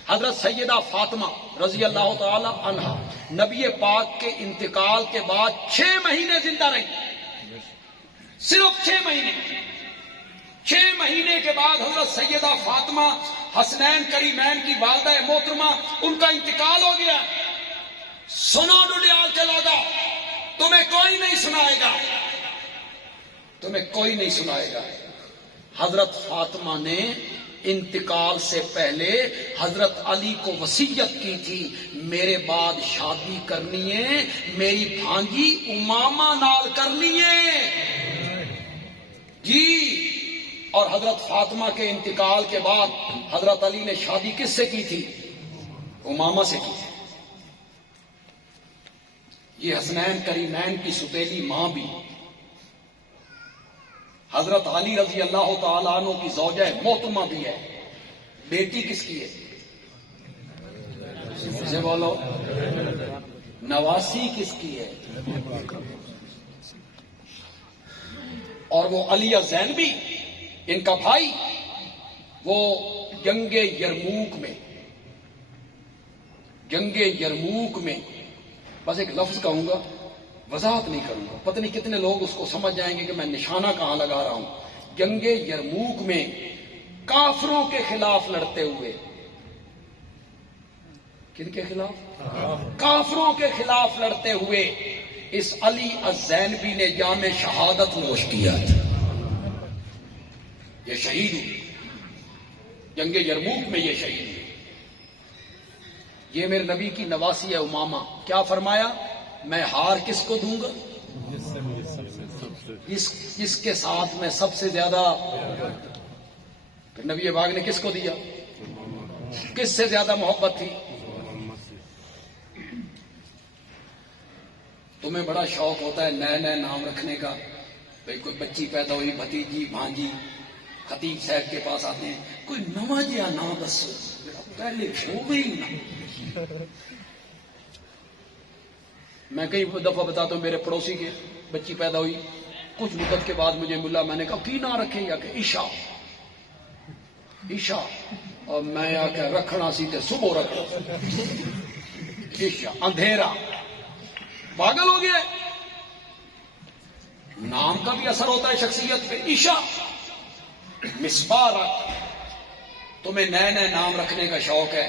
حضرت سیدہ فاطمہ رضی اللہ تعالی عنہا نبی پاک کے انتقال کے بعد 6 مہینے زندہ رہی، صرف 6 مہینے۔ 6 مہینے کے بعد حضرت سیدہ فاطمہ حسنین کریمین کی والدہ محترمہ، ان کا انتقال ہو گیا۔ سنو ڈڈیال کے لوگوں، تمہیں کوئی نہیں سنائے گا، تمہیں کوئی نہیں سنائے گا۔ حضرت فاطمہ نے انتقال سے پہلے حضرت علی کو وصیت کی تھی، میرے بعد شادی کرنی ہے میری بھانجی امامہ نال کرنی ہے جی۔ اور حضرت فاطمہ کے انتقال کے بعد حضرت علی نے شادی کس سے کی تھی؟ امامہ سے کی تھی۔ یہ حسنین کریمین کی ستیلی ماں بھی حضرت علی رضی اللہ تعالیٰ عنہ کی زوجہ محترمہ بھی ہے۔ بیٹی کس کی ہے؟ سے بولو، نواسی کس کی ہے؟ اور وہ علی زینبی ان کا بھائی، وہ جنگ یرموک میں بس ایک لفظ کہوں گا، وضاحت نہیں کروں گا، پتہ نہیں کتنے لوگ اس کو سمجھ جائیں گے کہ میں نشانہ کہاں لگا رہا ہوں۔ جنگ یرموک میں کافروں کے خلاف لڑتے ہوئے، کن کے خلاف؟ کافروں کے خلاف لڑتے ہوئے اس علی الزینبی نے جام شہادت نوش کیا تھا، یہ شہید ہوئی جنگ یرموک میں، یہ شہید ہوئی۔ یہ میرے نبی کی نواسی ہے امامہ، کیا فرمایا؟ میں ہار کس کو دوں گا؟ جس کے ساتھ میں سب سے زیادہ۔ پھر نبی پاک نے کس کو دیا؟ کس سے زیادہ محبت تھی؟ تمہیں بڑا شوق ہوتا ہے نئے نئے نام رکھنے کا، بھئی کوئی بچی پیدا ہوئی، بھتیجی بھانجی، خطیب صاحب کے پاس آتے ہیں، کوئی نواں جہا نام دسو، پہلے ہو گئی نا۔ میں کئی دفعہ بتاتا ہوں، میرے پڑوسی کے بچی پیدا ہوئی، کچھ مدت کے بعد مجھے ملا، میں نے کہا کی نام رکھے؟ یا کہ عشاء، اور میں آ کے رکھنا سی تے صبح رکھنا، عشاء اندھیرا، پاگل ہو گیا۔ نام کا بھی اثر ہوتا ہے شخصیت پہ۔ عشاء، مصباح رکھ۔ تمہیں نئے نئے نام رکھنے کا شوق ہے۔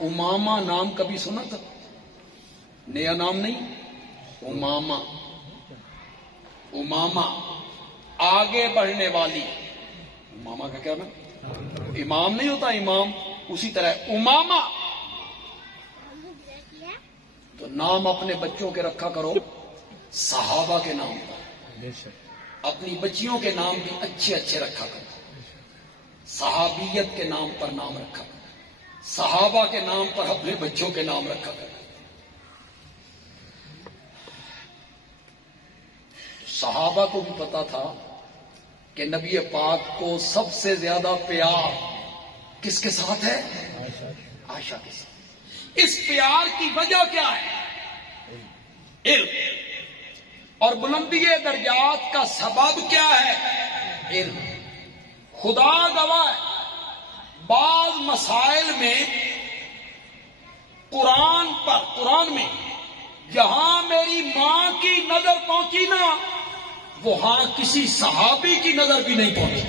امامہ نام کبھی سنا تھا؟ نیا نام نہیں، امامہ، امامہ آگے بڑھنے والی۔ امامہ کا کیا نام؟ امام نہیں ہوتا امام، اسی طرح امامہ۔ تو نام اپنے بچوں کے رکھا کرو صحابہ کے نام پر، اپنی بچیوں کے نام بھی اچھے اچھے رکھا کرو، صحابیت کے نام پر نام رکھا کرو، صحابہ کے نام پر اپنے بچوں کے نام رکھا کرو۔ صحابہ کو بھی پتا تھا کہ نبی پاک کو سب سے زیادہ پیار کس کے ساتھ ہے؟ عائشہ کے ساتھ۔ اس پیار کی وجہ کیا ہے؟ علم۔ اور بلندی درجات کا سبب کیا ہے؟ علم۔ خدا گواہ ہے، بعض مسائل میں قرآن میں جہاں میری ماں کی نظر پہنچی نا، وہاں کسی صحابی کی نظر بھی نہیں پہنچی۔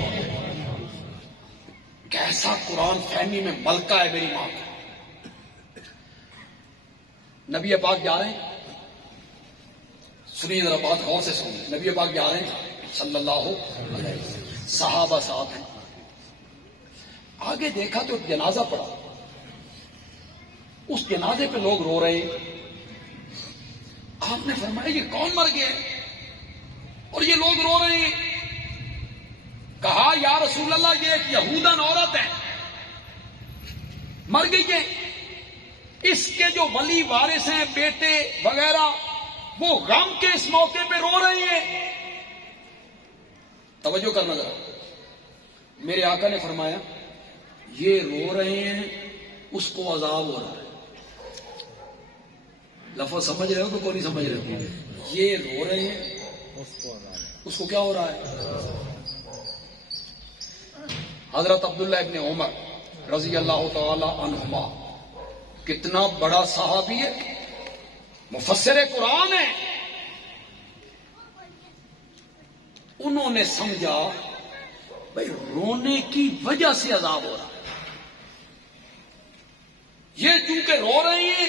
کیسا قرآن فہمی میں ملکہ ہے میری ماں کا۔ نبی پاک جا رہے ہیں، سنیے ذرا بات غور سے سنیے، نبی پاک جا رہے ہیں صلی اللہ علیہ وسلم، صحابہ ساتھ ہیں۔ آگے دیکھا تو ایک جنازہ پڑا، اس جنازے پہ لوگ رو رہے ہیں۔ آپ نے فرمایا یہ کون مر گیا اور یہ لوگ رو رہے ہیں؟ کہا یا رسول اللہ یہ ایک یہودن عورت ہے، مر گئی ہے، اس کے جو ولی وارث ہیں بیٹے وغیرہ وہ غم کے اس موقع پہ رو رہے ہیں۔ توجہ کرنا ذرا، میرے آقا نے فرمایا یہ رو رہے ہیں اس کو عذاب ہو رہا ہے۔ لفظ سمجھ رہے ہو کہ کوئی نہیں سمجھ رہے ہو؟ یہ رو رہے ہیں اس کو کیا ہو رہا ہے؟ حضرت عبداللہ ابن عمر رضی اللہ تعالی عنہما کتنا بڑا صحابی ہے، مفسر قرآن ہے، انہوں نے سمجھا بھائی رونے کی وجہ سے عذاب ہو رہا ہے، یہ چونکہ رو رہے ہیں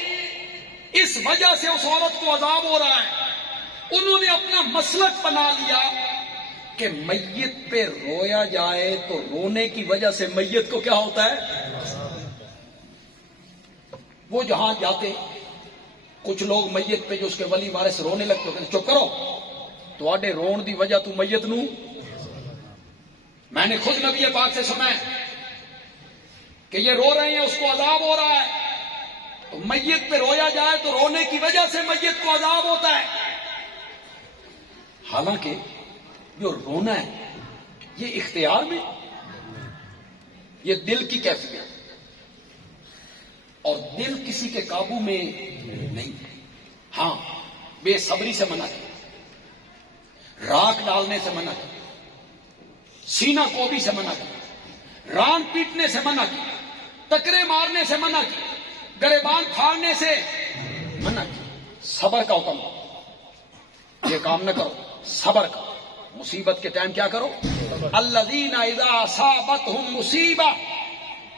اس جس وجہ سے اس عورت کو عذاب ہو رہا ہے، انہوں نے اپنا مسلک بنا لیا کہ میت پہ رویا جائے تو رونے کی وجہ سے میت کو کیا ہوتا ہے؟ وہ جہاں جاتے کچھ لوگ میت پہ جو اس کے ولی وارث رونے لگتے کہتے چپ کرو تو آڈے رون دی وجہ تو میت نو. میں نے خود نبی پاک سے سنا ہے کہ یہ رو رہے ہیں، اس کو عذاب ہو رہا ہے، تو میت پہ رویا جائے تو رونے کی وجہ سے میت کو عذاب ہوتا ہے. حالانکہ جو رونا ہے یہ اختیار میں، یہ دل کی کیفیت، اور دل کسی کے قابو میں نہیں. ہاں بے صبری سے منع کیا، راکھ ڈالنے سے منع کیا، سینہ کوبی سے منع کیا، ران پیٹنے سے منع کیا، ٹکرے مارنے سے منع کیا، گریبان پھاڑنے سے منع کیا. صبر کا حکم، یہ کام نہ کرو، صبر کا. مصیبت کے ٹائم کیا کرو؟ الذین اذا اصابتهم مصیبہ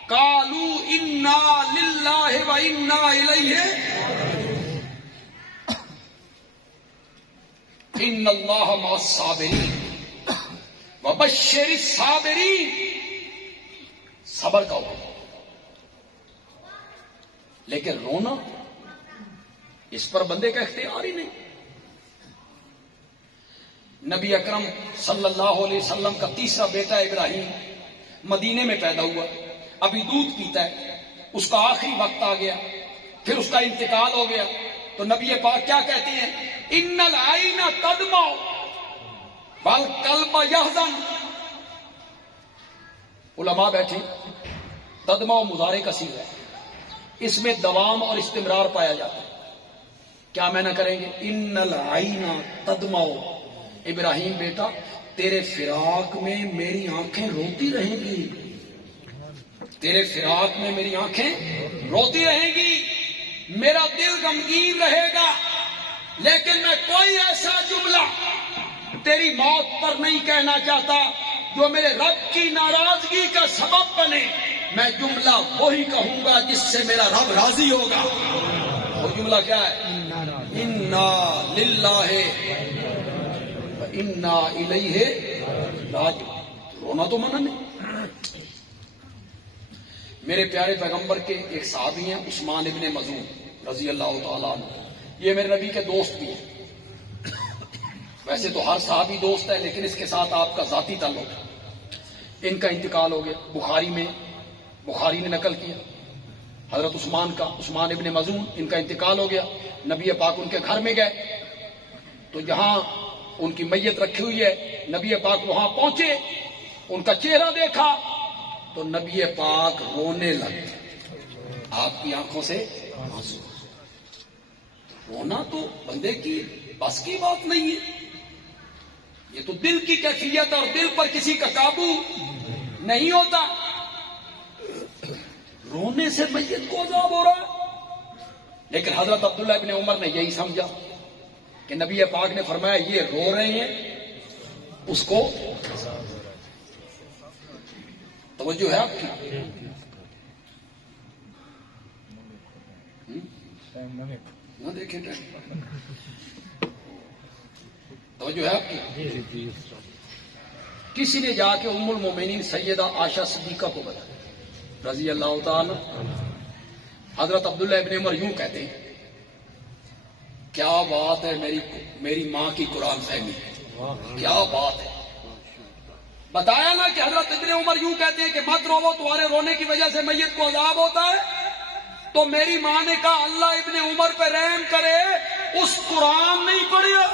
قالوا انا للہ و انا الیہ ان اللہ مع الصابرین وبشر الصابرین. صبر کا حکم. لیکن رونا اس پر بندے کا اختیار ہی نہیں. نبی اکرم صلی اللہ علیہ وسلم کا تیسرا بیٹا ابراہیم مدینے میں پیدا ہوا، ابھی دودھ پیتا ہے، اس کا آخری وقت آ گیا، پھر اس کا انتقال ہو گیا. تو نبی پاک کیا کہتے ہیں؟ ان العین تدمع والقلب یحزن. علماء بیٹھے، تدمع و مضارع کا صیغہ ہے، اس میں دوام اور استمرار پایا جاتا ہے. کیا میں نہ کریں گے؟ ان العین تدمع، ابراہیم بیٹا تیرے فراق میں میری آنکھیں روتی رہیں گی، تیرے فراق میں میری آنکھیں روتی رہیں گی، میرا دل غمگین رہے گا، لیکن میں کوئی ایسا جملہ تیری موت پر نہیں کہنا چاہتا جو میرے رب کی ناراضگی کا سبب بنے. میں جملہ وہی کہوں گا جس سے میرا رب راضی ہوگا. وہ جملہ کیا ہے؟ انا للہ و انا الیہ راجعون. رونا تو منع نہیں. میرے پیارے پیغمبر کے ایک صحابی ہیں عثمان ابن مظعون رضی اللہ تعالیٰ عنہ، یہ میرے نبی کے دوست بھی ہیں. ویسے تو ہر صحابی دوست ہے، لیکن اس کے ساتھ آپ کا ذاتی تعلق ہے. ان کا انتقال ہو گیا. بخاری نے نقل کیا حضرت عثمان ابن مظعون، ان کا انتقال ہو گیا. نبی پاک ان کے گھر میں گئے تو جہاں ان کی میت رکھی ہوئی ہے، نبی پاک وہاں پہنچے، ان کا چہرہ دیکھا تو نبی پاک رونے لگے. آپ کی آنکھوں سے آنسو. رونا تو بندے کی بس کی بات نہیں ہے، یہ تو دل کی کیفیت، اور دل پر کسی کا قابو نہیں ہوتا. رونے سے میت کو عذاب ہو رہا ہے. لیکن حضرت عبداللہ ابن عمر نے یہی سمجھا کہ نبی پاک نے فرمایا یہ رو رہے ہیں، اس کو توجہ ہے آپ کی؟ نہ دیکھیں توجہ ہے آپ کی؟ کسی نے جا کے ام المومنین سیدہ عائشہ صدیقہ کو بتایا رضی اللہ تعالی. حضرت عبداللہ ابن عمر یوں کہتے ہیں، کیا بات ہے میری ماں کی قرآن فہمی، کیا بات ہے. بتایا نا کہ حضرت ابن عمر یوں کہتے ہیں کہ مت رو، تمہارے رونے کی وجہ سے میت کو عذاب ہوتا ہے. تو میری ماں نے کہا اللہ ابن عمر پہ رحم کرے، اس قرآن نہیں پڑھیا.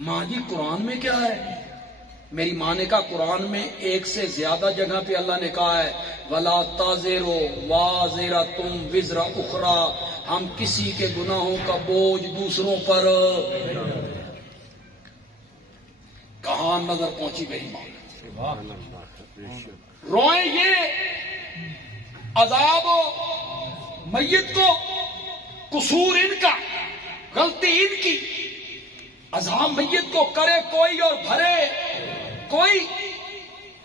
ماں جی قرآن میں کیا ہے؟ میری ماں نے کہا قرآن میں ایک سے زیادہ جگہ پہ اللہ نے کہا ہے وَلَا تَزِرُ وَازِرَةٌ وِزْرَ أُخْرَى، ہم کسی کے گناہوں کا بوجھ دوسروں پر. کہاں نظر پہنچی میری ماں. روئیں یہ عذاب میت کو، قصور ان کا، غلطی ان کی. عذاب میت کو کرے کوئی اور بھرے کوئی.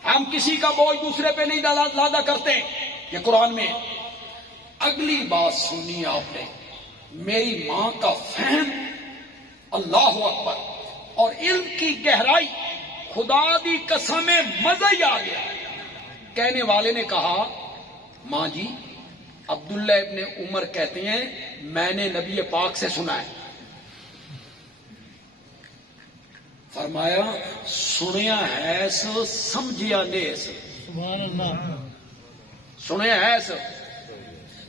ہم کسی کا بوجھ دوسرے پہ نہیں لادا کرتے، یہ قرآن میں. اگلی بات سنی آپ نے، میری ماں کا فہم، اللہ اکبر، اور علم کی گہرائی، خدا دی قسم مزہ ہی آ گیا۔ کہنے والے نے کہا، ماں جی عبداللہ ابن عمر کہتے ہیں میں نے نبی پاک سے سنا ہے۔ فرمایا سنیا ہے سو سمجھیا نہیں سو، سبحان اللہ، سنیا ہے سو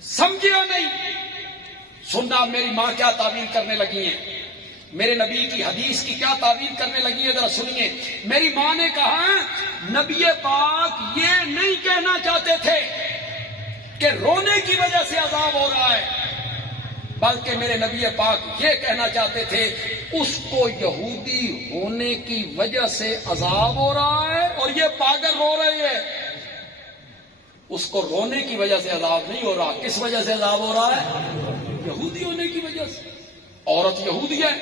سمجھیا نہیں۔ سننا میری ماں کیا تعبیر کرنے لگی ہیں، میرے نبی کی حدیث کی کیا تعبیر کرنے لگی ہے، ذرا سنیے۔ میری ماں نے کہا نبی پاک یہ نہیں کہنا چاہتے تھے کہ رونے کی وجہ سے عذاب ہو رہا ہے، بلکہ میرے نبی پاک یہ کہنا چاہتے تھے اس کو یہودی ہونے کی وجہ سے عذاب ہو رہا ہے اور یہ پاگل رو رہے ہیں۔ اس کو رونے کی وجہ سے عذاب نہیں ہو رہا، کس وجہ سے عذاب ہو رہا ہے؟ یہودی ہونے کی وجہ سے۔ عورت یہودی ہے،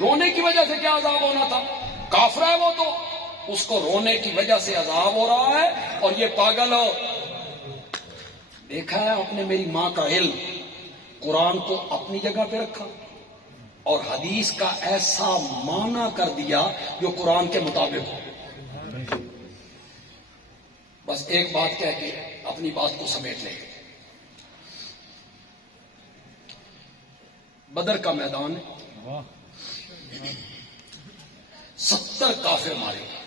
رونے کی وجہ سے کیا عذاب ہونا تھا؟ کافر ہے وہ، تو اس کو رونے کی وجہ سے عذاب ہو رہا ہے اور یہ پاگل ہو۔ دیکھا ہے آپ نے میری ماں کا علم، قرآن کو اپنی جگہ پہ رکھا اور حدیث کا ایسا معنی کر دیا جو قرآن کے مطابق ہو۔ بس ایک بات کہہ کے اپنی بات کو سمیٹ لیں۔ بدر کا میدان ہے، 70 کافر مارے گئے۔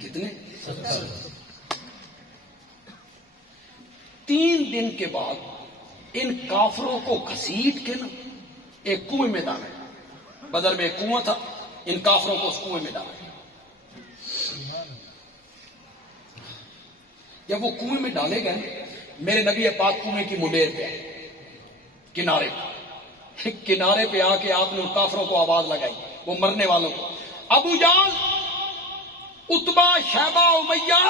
کتنے؟ 70۔ 3 دن کے بعد ان کافروں کو گھسیٹ کے نا ایک کنویں میں ڈالا۔ بدر میں ایک کنواں تھا، ان کافروں کو اس کنویں میں ڈالا۔ جب وہ کنویں میں ڈالے گئے، میرے نبی پاک کنویں کی مڈیر پہ آئے، کنارے پہ آ کے آپ نے ان کافروں کو آواز لگائی، وہ مرنے والوں کو، ابو جان، اتبا، شیبہ، امیہ،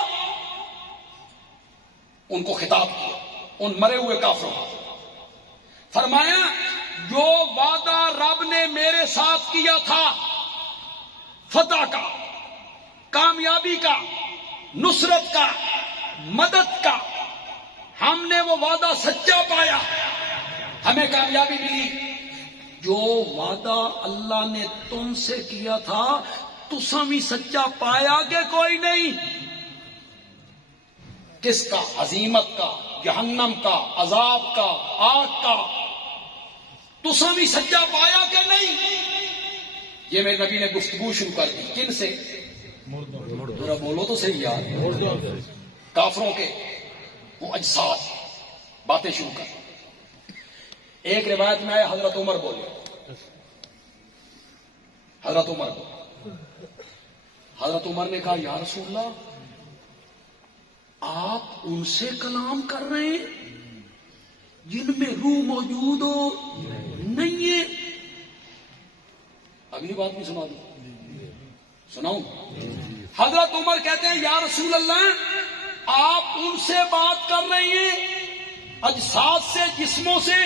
ان کو خطاب کیا، ان مرے ہوئے کافروں کو۔ فرمایا جو وعدہ رب نے میرے ساتھ کیا تھا فتح کا، کامیابی کا، نصرت کا، مدد کا، ہم نے وہ وعدہ سچا پایا، ہمیں کامیابی ملی۔ جو وعدہ اللہ نے تم سے کیا تھا تساں بھی سچا پایا کہ کوئی نہیں؟ کس کا؟ عظیمت کا، جہنم کا، عذاب کا، آگ کا، تساں بھی سچا پایا کہ نہیں؟ یہ میرے نبی نے گفتگو شروع کر دی، کن سے؟ ذرا بولو تو صحیح یار، کافروں کے وہ اجساد باتیں شروع کر۔ ایک روایت میں آئے حضرت عمر بولے، حضرت عمر نے کہا یا رسول اللہ آپ ان سے کلام کر رہے ہیں جن میں روح موجود ہو نہیں ہے؟ اگلی بات بھی سنا دوں، سناؤں؟ حضرت عمر کہتے ہیں یا رسول اللہ آپ ان سے بات کر رہے ہیں اجساد سے، جسموں سے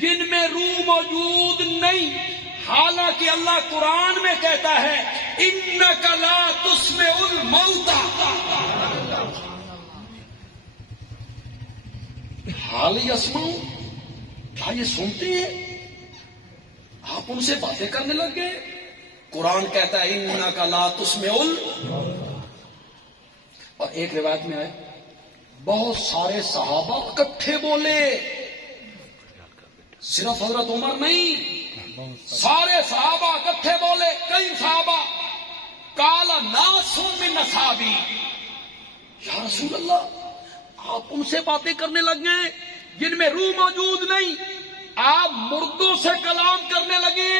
جن میں روح موجود نہیں، حالانکہ اللہ قرآن میں کہتا ہے انک لا تسمع الموتى، حال یسمعون، کیا یہ سنتے ہیں؟ آپ ان سے باتیں کرنے لگ گئے۔ قرآن کہتا ہے انک لا تسمع اور ایک روایت میں آئے بہت سارے صحابہ اکٹھے بولے، صرف حضرت عمر نہیں، سارے صحابہ اکٹھے بولے، کئی صحابہ، قال ناس من اصحابی، یا رسول اللہ آپ ان سے باتیں کرنے لگ گئے جن میں روح موجود نہیں، آپ مردوں سے کلام کرنے لگے۔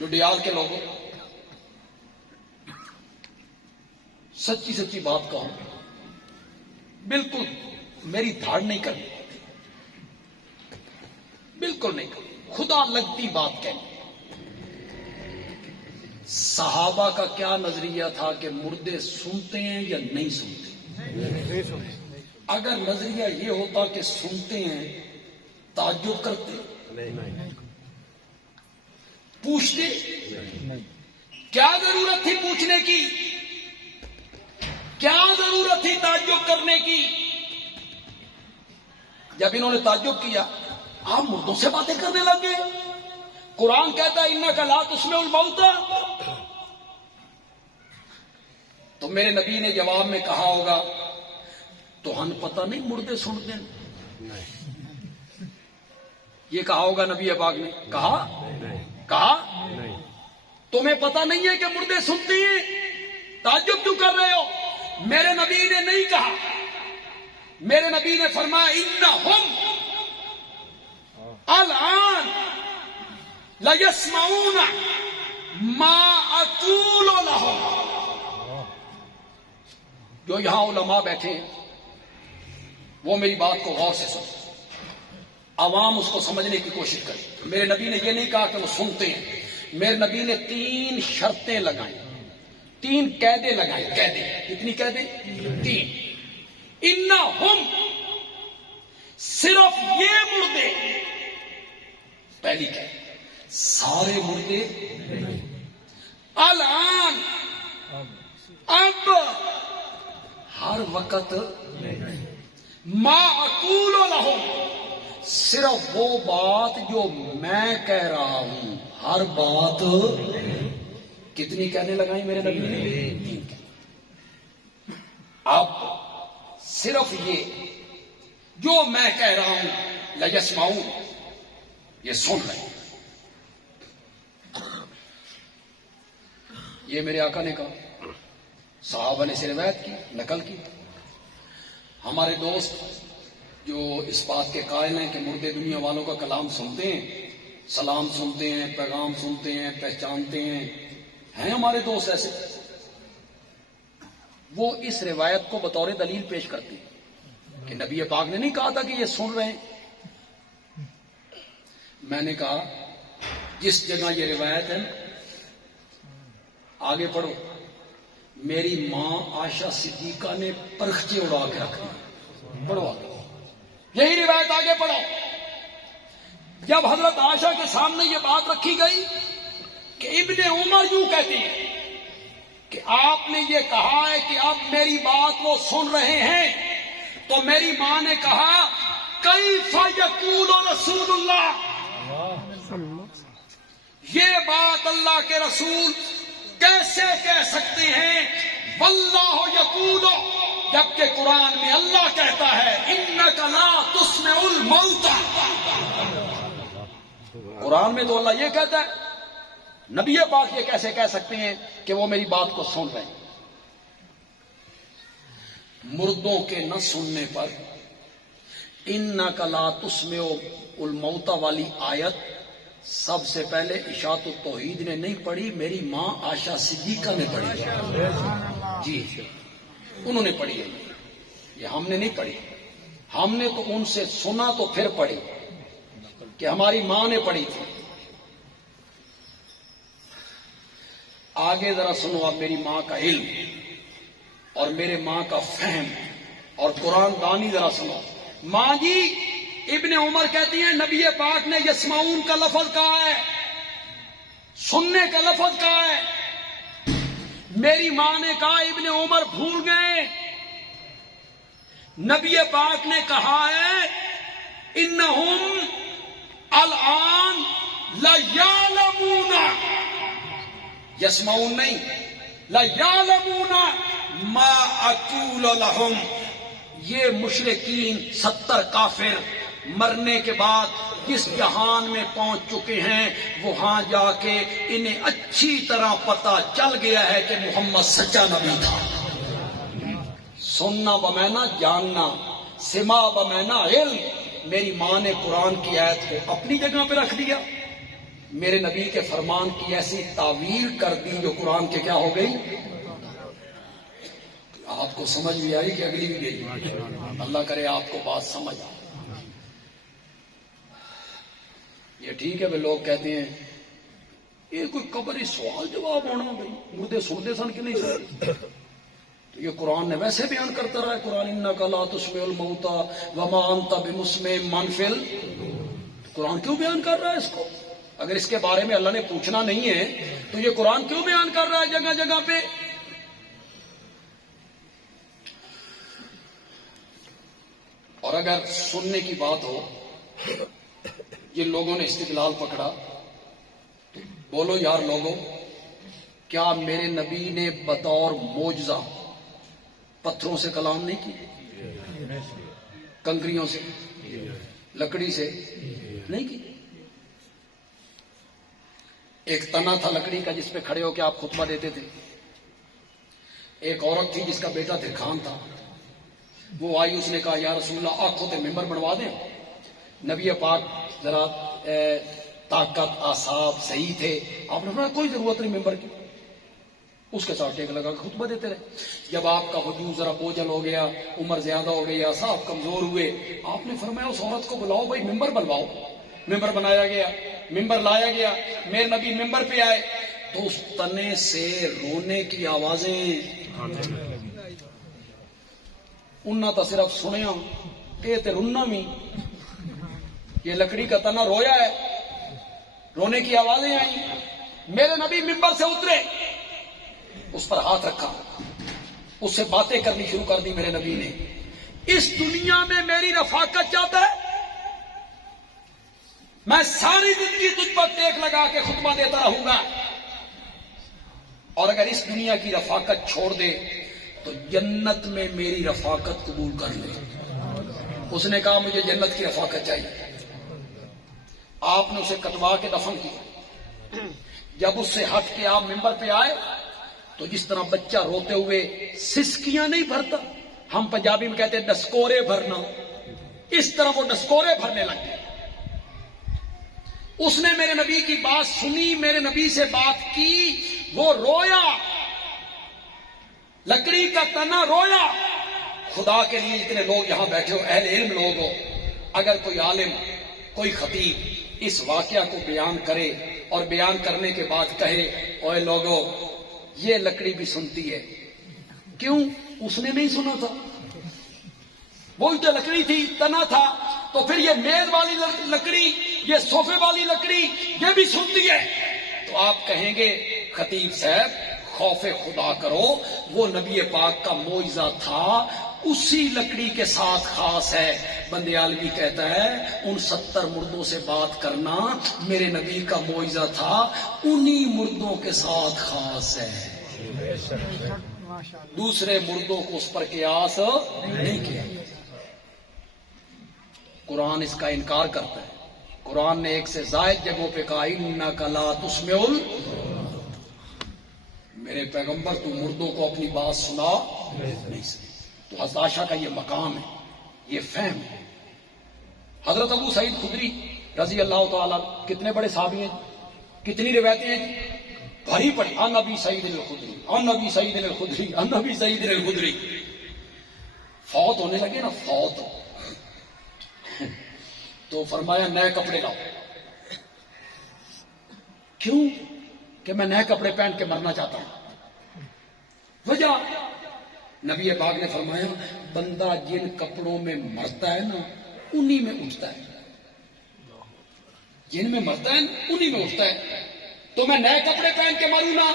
جو ڈیال کے لوگوں، سچی سچی بات کہوں، بالکل میری دھاڑ نہیں کرنی، بالکل نہیں کرنی، خدا لگتی بات کہنی۔ صحابہ کا کیا نظریہ تھا کہ مردے سنتے ہیں یا نہیں سنتے؟ اگر نظریہ یہ ہوتا کہ سنتے ہیں تعجب کرتے، پوچھتے، کیا ضرورت تھی پوچھنے کی؟ کیا ضرورت تھی تعجب کرنے کی؟ جب انہوں نے تعجب کیا آپ مردوں سے باتیں کرنے لگے، قرآن کہتا ہے انک لا تسمع الموتى، تو میرے نبی نے جواب میں کہا ہوگا تو ہن پتہ نہیں مردے سنتے ہیں، یہ کہا ہوگا نبی پاک نے، کہا تمہیں پتہ نہیں ہے کہ مردے سنتے ہیں، تعجب کیوں کر رہے ہو؟ میرے نبی نے نہیں کہا، میرے نبی نے فرمایا انہم الان لیسمعون ما اقول لهم، جو یہاں علماء بیٹھے ہیں وہ میری بات کو غور سے سنیں، عوام اس کو سمجھنے کی کوشش کرے۔ میرے نبی نے یہ نہیں کہا کہ وہ سنتے ہیں، میرے نبی نے 3 شرطیں لگائیں، 3 قیدیں لگائیں، کتنی قیدیں؟ 3۔ انہم، صرف یہ مردے، پہلی قید، سارے مردے، الان، اب، ہر وقت، ما اقول لهم، صرف وہ بات جو میں کہہ رہا ہوں، ہر بات، کتنی کہنے لگائیں میرے نبی نے؟ 3 کہنے۔ اب صرف یہ جو میں کہہ رہا ہوں، لیسمعون، یہ سن رہے ہیں۔ یہ میرے آقا نے کہا، صحابہ نے اسے روایت کی، نقل کی۔ ہمارے دوست جو اس بات کے قائل ہیں کہ مردے دنیا والوں کا کلام سنتے ہیں، سلام سنتے ہیں، پیغام سنتے ہیں، پہچانتے ہیں ہمارے دوست ایسے، وہ اس روایت کو بطور دلیل پیش کرتے ہیں کہ نبی پاک نے نہیں کہا تھا کہ یہ سن رہے ہیں۔ میں نے کہا جس جگہ یہ روایت ہے آگے پڑھو، میری ماں عائشہ صدیقہ نے پرخچے اڑا کے رکھ دی، پڑھو آگے، یہی روایت آگے پڑھو۔ جب حضرت عائشہ کے سامنے یہ بات رکھی گئی کہ ابن عمر یوں کہتے ہیں کہ آپ نے یہ کہا ہے کہ اب میری بات وہ سن رہے ہیں، تو میری ماں نے کہا کیف یقول رسول اللہ، یہ بات اللہ کے رسول کیسے کہہ سکتے ہیں، واللہ یقول، جبکہ قرآن میں اللہ کہتا ہے انک لا تسمع الموتى، قرآن میں تو اللہ یہ کہتا ہے، نبی پاک یہ کیسے کہہ سکتے ہیں کہ وہ میری بات کو سن رہے ہیں؟ مردوں کے نہ سننے پر انک لا تسمع الموتى والی آیت سب سے پہلے اشاعت التوحید نے نہیں پڑھی، میری ماں عائشہ صدیقہ نے پڑھی، جی انہوں نے پڑھی ہے، یہ ہم نے نہیں پڑھی، ہم نے تو ان سے سنا تو پھر پڑھی کہ ہماری ماں نے پڑھی تھی۔ آگے ذرا سنو اب میری ماں کا علم اور میرے ماں کا فہم اور قرآن دانی، ذرا سنو۔ ماں جی، ابن عمر کہتی ہیں نبی پاک نے یسمعون کا لفظ کہا ہے، سننے کا لفظ کہا ہے۔ میری ماں نے کہا ابن عمر بھول گئے، نبی پاک نے کہا ہے انہم الان لیعلمون، یسمعون نہیں، لیعلمون ما اقول لهم، یہ مشرکین 70 کافر مرنے کے بعد جس جہان میں پہنچ چکے ہیں، وہاں جا کے انہیں اچھی طرح پتہ چل گیا ہے کہ محمد سچا نبی تھا۔ سننا بمینا جاننا، سما بمینا علم۔ میری ماں نے قرآن کی آیت کو اپنی جگہ پہ رکھ دیا، میرے نبی کے فرمان کی ایسی تعویل کر دی جو قرآن کے کیا ہو گئی۔ آپ کو سمجھ بھی آئی کہ اگلی بھی گئی؟ اللہ کرے آپ کو بات سمجھ آئے۔ یہ ٹھیک ہے بھائی، لوگ کہتے ہیں یہ کوئی قبری سوال جواب ہونا، بھائی مردے سنتے سن کہ نہیں سنتے؟ تو یہ قرآن نے ویسے بیان کرتا رہا ہے، قرآن انک لا تسمع الموتى وما انت بمسمع من فی قرآن کیوں بیان کر رہا ہے اس کو؟ اگر اس کے بارے میں اللہ نے پوچھنا نہیں ہے تو یہ قرآن کیوں بیان کر رہا ہے جگہ جگہ پہ؟ اور اگر سننے کی بات ہو، جن لوگوں نے استدلال پکڑا، تو بولو یار لوگوں، کیا میرے نبی نے بطور معجزہ پتھروں سے کلام نہیں کی؟ کنکریوں سے، لکڑی سے نہیں کی؟ ایک تنا تھا لکڑی کا جس پہ کھڑے ہو کے آپ خطبہ دیتے تھے. ایک عورت تھی جس کا بیٹا درخان تھا، وہ آئی، اس نے کہا یا رسول اللہ آنکھوں تے ممبر بنوا دیں. نبی پاک ذرا طاقت اعصاب صحیح تھے، آپ نے فرمایا کوئی ضرورت نہیں ممبر کی. اس کے ساتھ ٹیک لگا کے خطبہ دیتے رہے. جب آپ کا وجود ذرا بوجھل ہو گیا، عمر زیادہ ہو گئی، اعصاب کمزور ہوئے، آپ نے فرمایا اس عورت کو بلاؤ بھائی ممبر بنواؤ. ممبر بنایا گیا، ممبر لایا گیا، میرے نبی ممبر پہ آئے تو اس تنے سے رونے کی آوازیں، انہاں تو صرف سنیا، اے تے رونا بھی. یہ لکڑی کا تنا رویا ہے، رونے کی آوازیں آئیں. میرے نبی ممبر سے اترے، اس پر ہاتھ رکھا، اس سے باتیں کرنی شروع کر دی. میرے نبی نے، اس دنیا میں میری رفاقت چاہتا ہے، میں ساری زندگی تجھ پر ٹیک لگا کے خطبہ دیتا رہوں گا، اور اگر اس دنیا کی رفاقت چھوڑ دے تو جنت میں میری رفاقت قبول کر لے. اس نے کہا مجھے جنت کی رفاقت چاہیے. آپ نے اسے کٹوا کے دفن کیا. جب اس سے ہٹ کے آپ ممبر پہ آئے تو جس طرح بچہ روتے ہوئے سسکیاں نہیں بھرتا، ہم پنجابی میں کہتے ہیں ڈسکورے بھرنا، اس طرح وہ ڈسکورے بھرنے لگ گئے. اس نے میرے نبی کی بات سنی، میرے نبی سے بات کی، وہ رویا، لکڑی کا تنا رویا. خدا کے لیے اتنے لوگ یہاں بیٹھے ہو، اہل علم لوگ ہو، اگر کوئی عالم، کوئی خطیب اس واقعہ کو بیان کرے اور بیان کرنے کے بعد کہے اوے لوگوں یہ لکڑی بھی سنتی ہے، کیوں؟ اس نے نہیں سنا تھا، وہی تو لکڑی تھی، تنا تھا، تو پھر یہ میز والی لکڑی، یہ صوفے والی لکڑی، یہ بھی سنتی ہے. تو آپ کہیں گے خطیب صاحب خوف خدا کرو، وہ نبی پاک کا معجزہ تھا، اسی لکڑی کے ساتھ خاص ہے. بندے عالمی کہتا ہے ان 70 مردوں سے بات کرنا میرے نبی کا معجزہ تھا، انہی مردوں کے ساتھ خاص ہے، دوسرے مردوں کو اس پر قیاس نہیں کیا. قرآن اس کا انکار کرتا ہے. قرآن نے ایک سے زائد جگہوں پہ کہا انک لا تسمع، میرے پیغمبر تو مردوں کو اپنی بات سنا نہیں سکتے. تو حضرت عائشہ کا یہ مقام ہے، یہ فہم ہے. حضرت ابو سعید خدری رضی اللہ تعالیٰ، کتنے بڑے صحابی ہیں، کتنی روایتیں ہیں، بھری پڑی. ان ابی سعید الخدری، ان ابی سعید الخدری، ان ابی سعید الخدری. فوت ہونے لگے نا، فوت تو فرمایا نئے کپڑے لاؤ. کیوں؟ کہ میں نئے کپڑے پہن کے مرنا چاہتا ہوں. وجہ نبی پاک نے فرمایا بندہ جن کپڑوں میں مرتا ہے نا انہی میں اٹھتا ہے، جن میں مرتا ہے انہی میں اٹھتا ہے. تو میں نئے کپڑے پہن کے مروں نا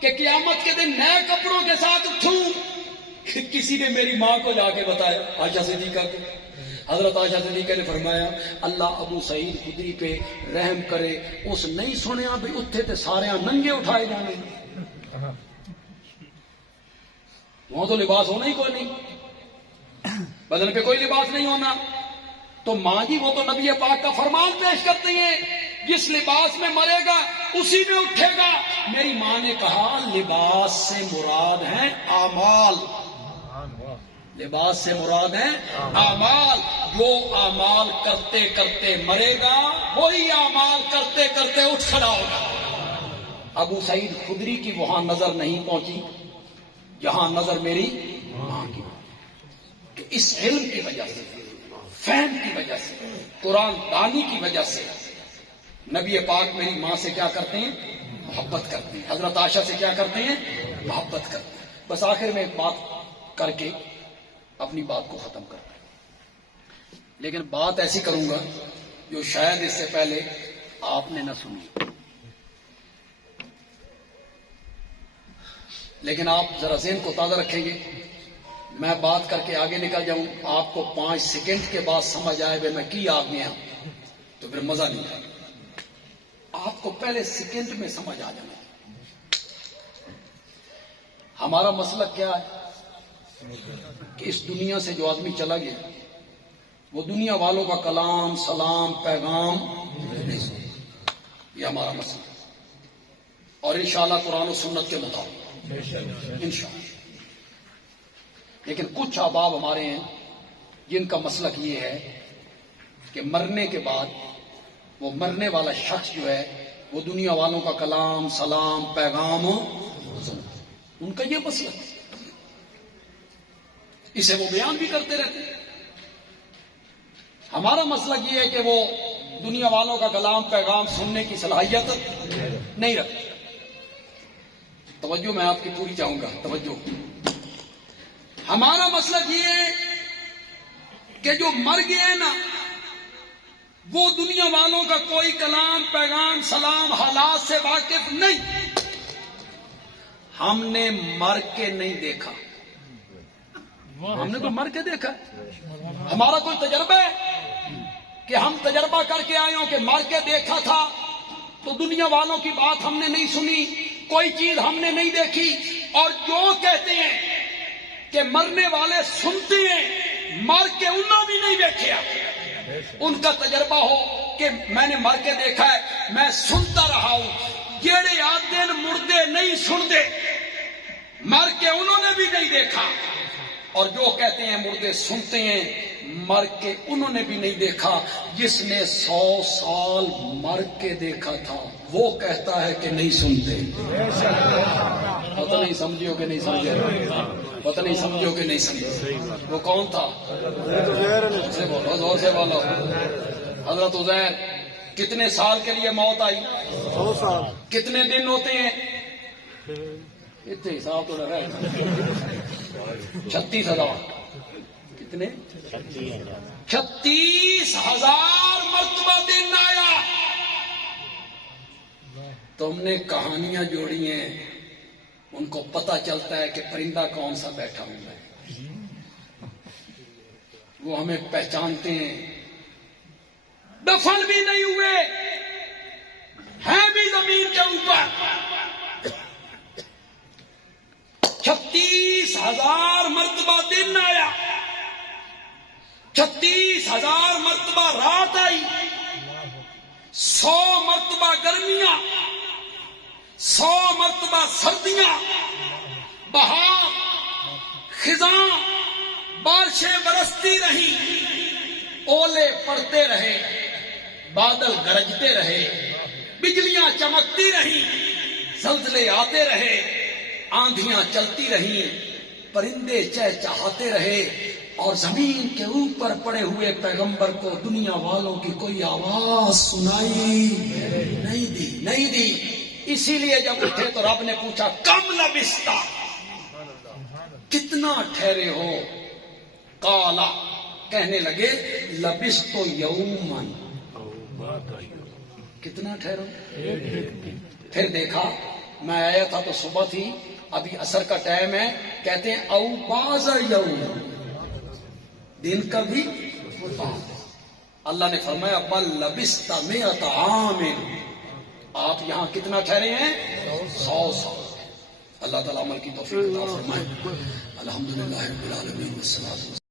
کہ قیامت کے دن نئے کپڑوں کے ساتھ اٹھوں. کسی نے میری ماں کو جا کے بتایا، عائشہ صدیقہ کو. حضرت عائشہ صدیقہ نے فرمایا اللہ ابو سعید خدری پہ رحم کرے، اس نہیں سنیا بھی اتھے تے سارے ننگے اٹھائے جانے، وہاں تو لباس ہونا ہی کوئی نہیں، بدن پہ کوئی لباس نہیں ہونا. تو ماں جی وہ تو نبی پاک کا فرمان پیش کرتے ہیں جس لباس میں مرے گا اسی میں اٹھے گا. میری ماں نے کہا لباس سے مراد ہیں اعمال، لباس سے مراد ہیں اعمال. جو اعمال کرتے کرتے مرے گا وہی اعمال کرتے کرتے اٹھ کھڑا ہوگا. ابو سعید خدری کی وہاں نظر نہیں پہنچی جہاں نظر میری ماں کی. تو اس علم کی وجہ سے، فہم کی وجہ سے، قرآن دانی کی وجہ سے نبی پاک میری ماں سے کیا کرتے ہیں؟ محبت کرتے ہیں. حضرت عائشہ سے کیا کرتے ہیں؟ محبت کرتے ہیں. بس آخر میں ایک بات کر کے اپنی بات کو ختم کرتا ہوں، لیکن بات ایسی کروں گا جو شاید اس سے پہلے آپ نے نہ سنی. لیکن آپ ذرا ذہن کو تازہ رکھیں گے. میں بات کر کے آگے نکل جاؤں، آپ کو 5 سیکنڈ کے بعد سمجھ آئے بے میں کی آ گیا تو پھر مزہ نہیں آئے. آپ کو پہلے سیکنڈ میں سمجھ آ جانا. ہمارا مسئلہ کیا ہے کہ اس دنیا سے جو آدمی چلا گیا وہ دنیا والوں کا کلام، سلام، پیغام نہیں سنا. یہ ہمارا مسئلہ ہے. اور انشاءاللہ قرآن و سنت کے مطابق انشاءاللہ. لیکن کچھ احباب ہمارے ہیں جن کا مسلک یہ ہے کہ مرنے کے بعد وہ مرنے والا شخص جو ہے وہ دنیا والوں کا کلام، سلام، پیغام سنتا. ان کا یہ مسلک ہے. اسے وہ بیان بھی کرتے رہتے ہیں. ہمارا مسلک یہ ہے کہ وہ دنیا والوں کا کلام، پیغام سننے کی صلاحیت نہیں رکھتے. توجہ میں آپ کی پوری چاہوں گا، توجہ. ہمارا مسلک یہ ہے کہ جو مر گئے نا وہ دنیا والوں کا کوئی کلام، پیغام، سلام، حالات سے واقف نہیں. ہم نے مر کے نہیں دیکھا. ہم نے تو مر کے دیکھا. ہمارا کوئی تجربہ ہے کہ ہم تجربہ کر کے آئے ہوں کہ مر کے دیکھا تھا تو دنیا والوں کی بات ہم نے نہیں سنی، کوئی چیز ہم نے نہیں دیکھی. اور جو کہتے ہیں کہ مرنے والے سنتے ہیں، مر کے انہوں بھی نہیں دیکھا. ان کا تجربہ ہو کہ میں نے مر کے دیکھا ہے، میں سنتا رہا ہوں. جیڑے آدھے مردے نہیں سنتے، مر کے انہوں نے بھی نہیں دیکھا. اور جو کہتے ہیں مردے سنتے ہیں، مر کے انہوں نے بھی نہیں دیکھا. جس نے 100 سال مر کے دیکھا تھا وہ کہتا ہے کہ نہیں سنتے. پتہ نہیں سمجھو کہ نہیں سمجھے، پتہ نہیں سمجھو کہ نہیں سمجھے. وہ کون تھا؟ سے بولو، زور سے بولو. حضرت عزیر. کتنے سال کے لیے موت آئی؟ 100 سال. کتنے دن ہوتے ہیں؟ اتنے حساب تو رہا ہے. 36,000. کتنے؟ 36,000 مرتبہ دن آیا. تم نے کہانیاں جوڑی ہیں، ان کو پتہ چلتا ہے کہ پرندہ کون سا بیٹھا ہوا ہے. وہ ہمیں پہچانتے ہیں. دفن بھی نہیں ہوئے ہیں بھی زمین کے اوپر. 36,000 مرتبہ دن آیا، 36,000 مرتبہ رات آئی، 100 مرتبہ گرمیاں، 100 مرتبہ سردیاں، بہار، خزاں، بارشیں برستی رہی، اولے پڑتے رہے، بادل گرجتے رہے، بجلیاں چمکتی رہی، زلزلے آتے رہے، آندھیاں چلتی رہیں، پرندے چہچہاتے رہے. اور زمین کے اوپر پڑے ہوئے پیغمبر کو دنیا والوں کی کوئی آواز سنائی نہیں دی. اسی لیے جب اٹھے تو رب نے پوچھا کم لبستا، کتنا ٹھہرے ہو؟ قالا، کہنے لگے لبست یومن. کتنا ٹھہرو؟ پھر دیکھا میں آیا تھا تو صبح تھی، ابھی عصر کا ٹائم ہے. کہتے ہیں او باز یوم، دن کا بھی. اللہ نے فرمایا بل لبست مئۃ عام، آپ یہاں کتنا ٹھہرے ہیں؟ 100 سال. اللہ تعالیٰ عمل کی توفیق عطا فرمائے. الحمدللہ رب العالمین والصلاۃ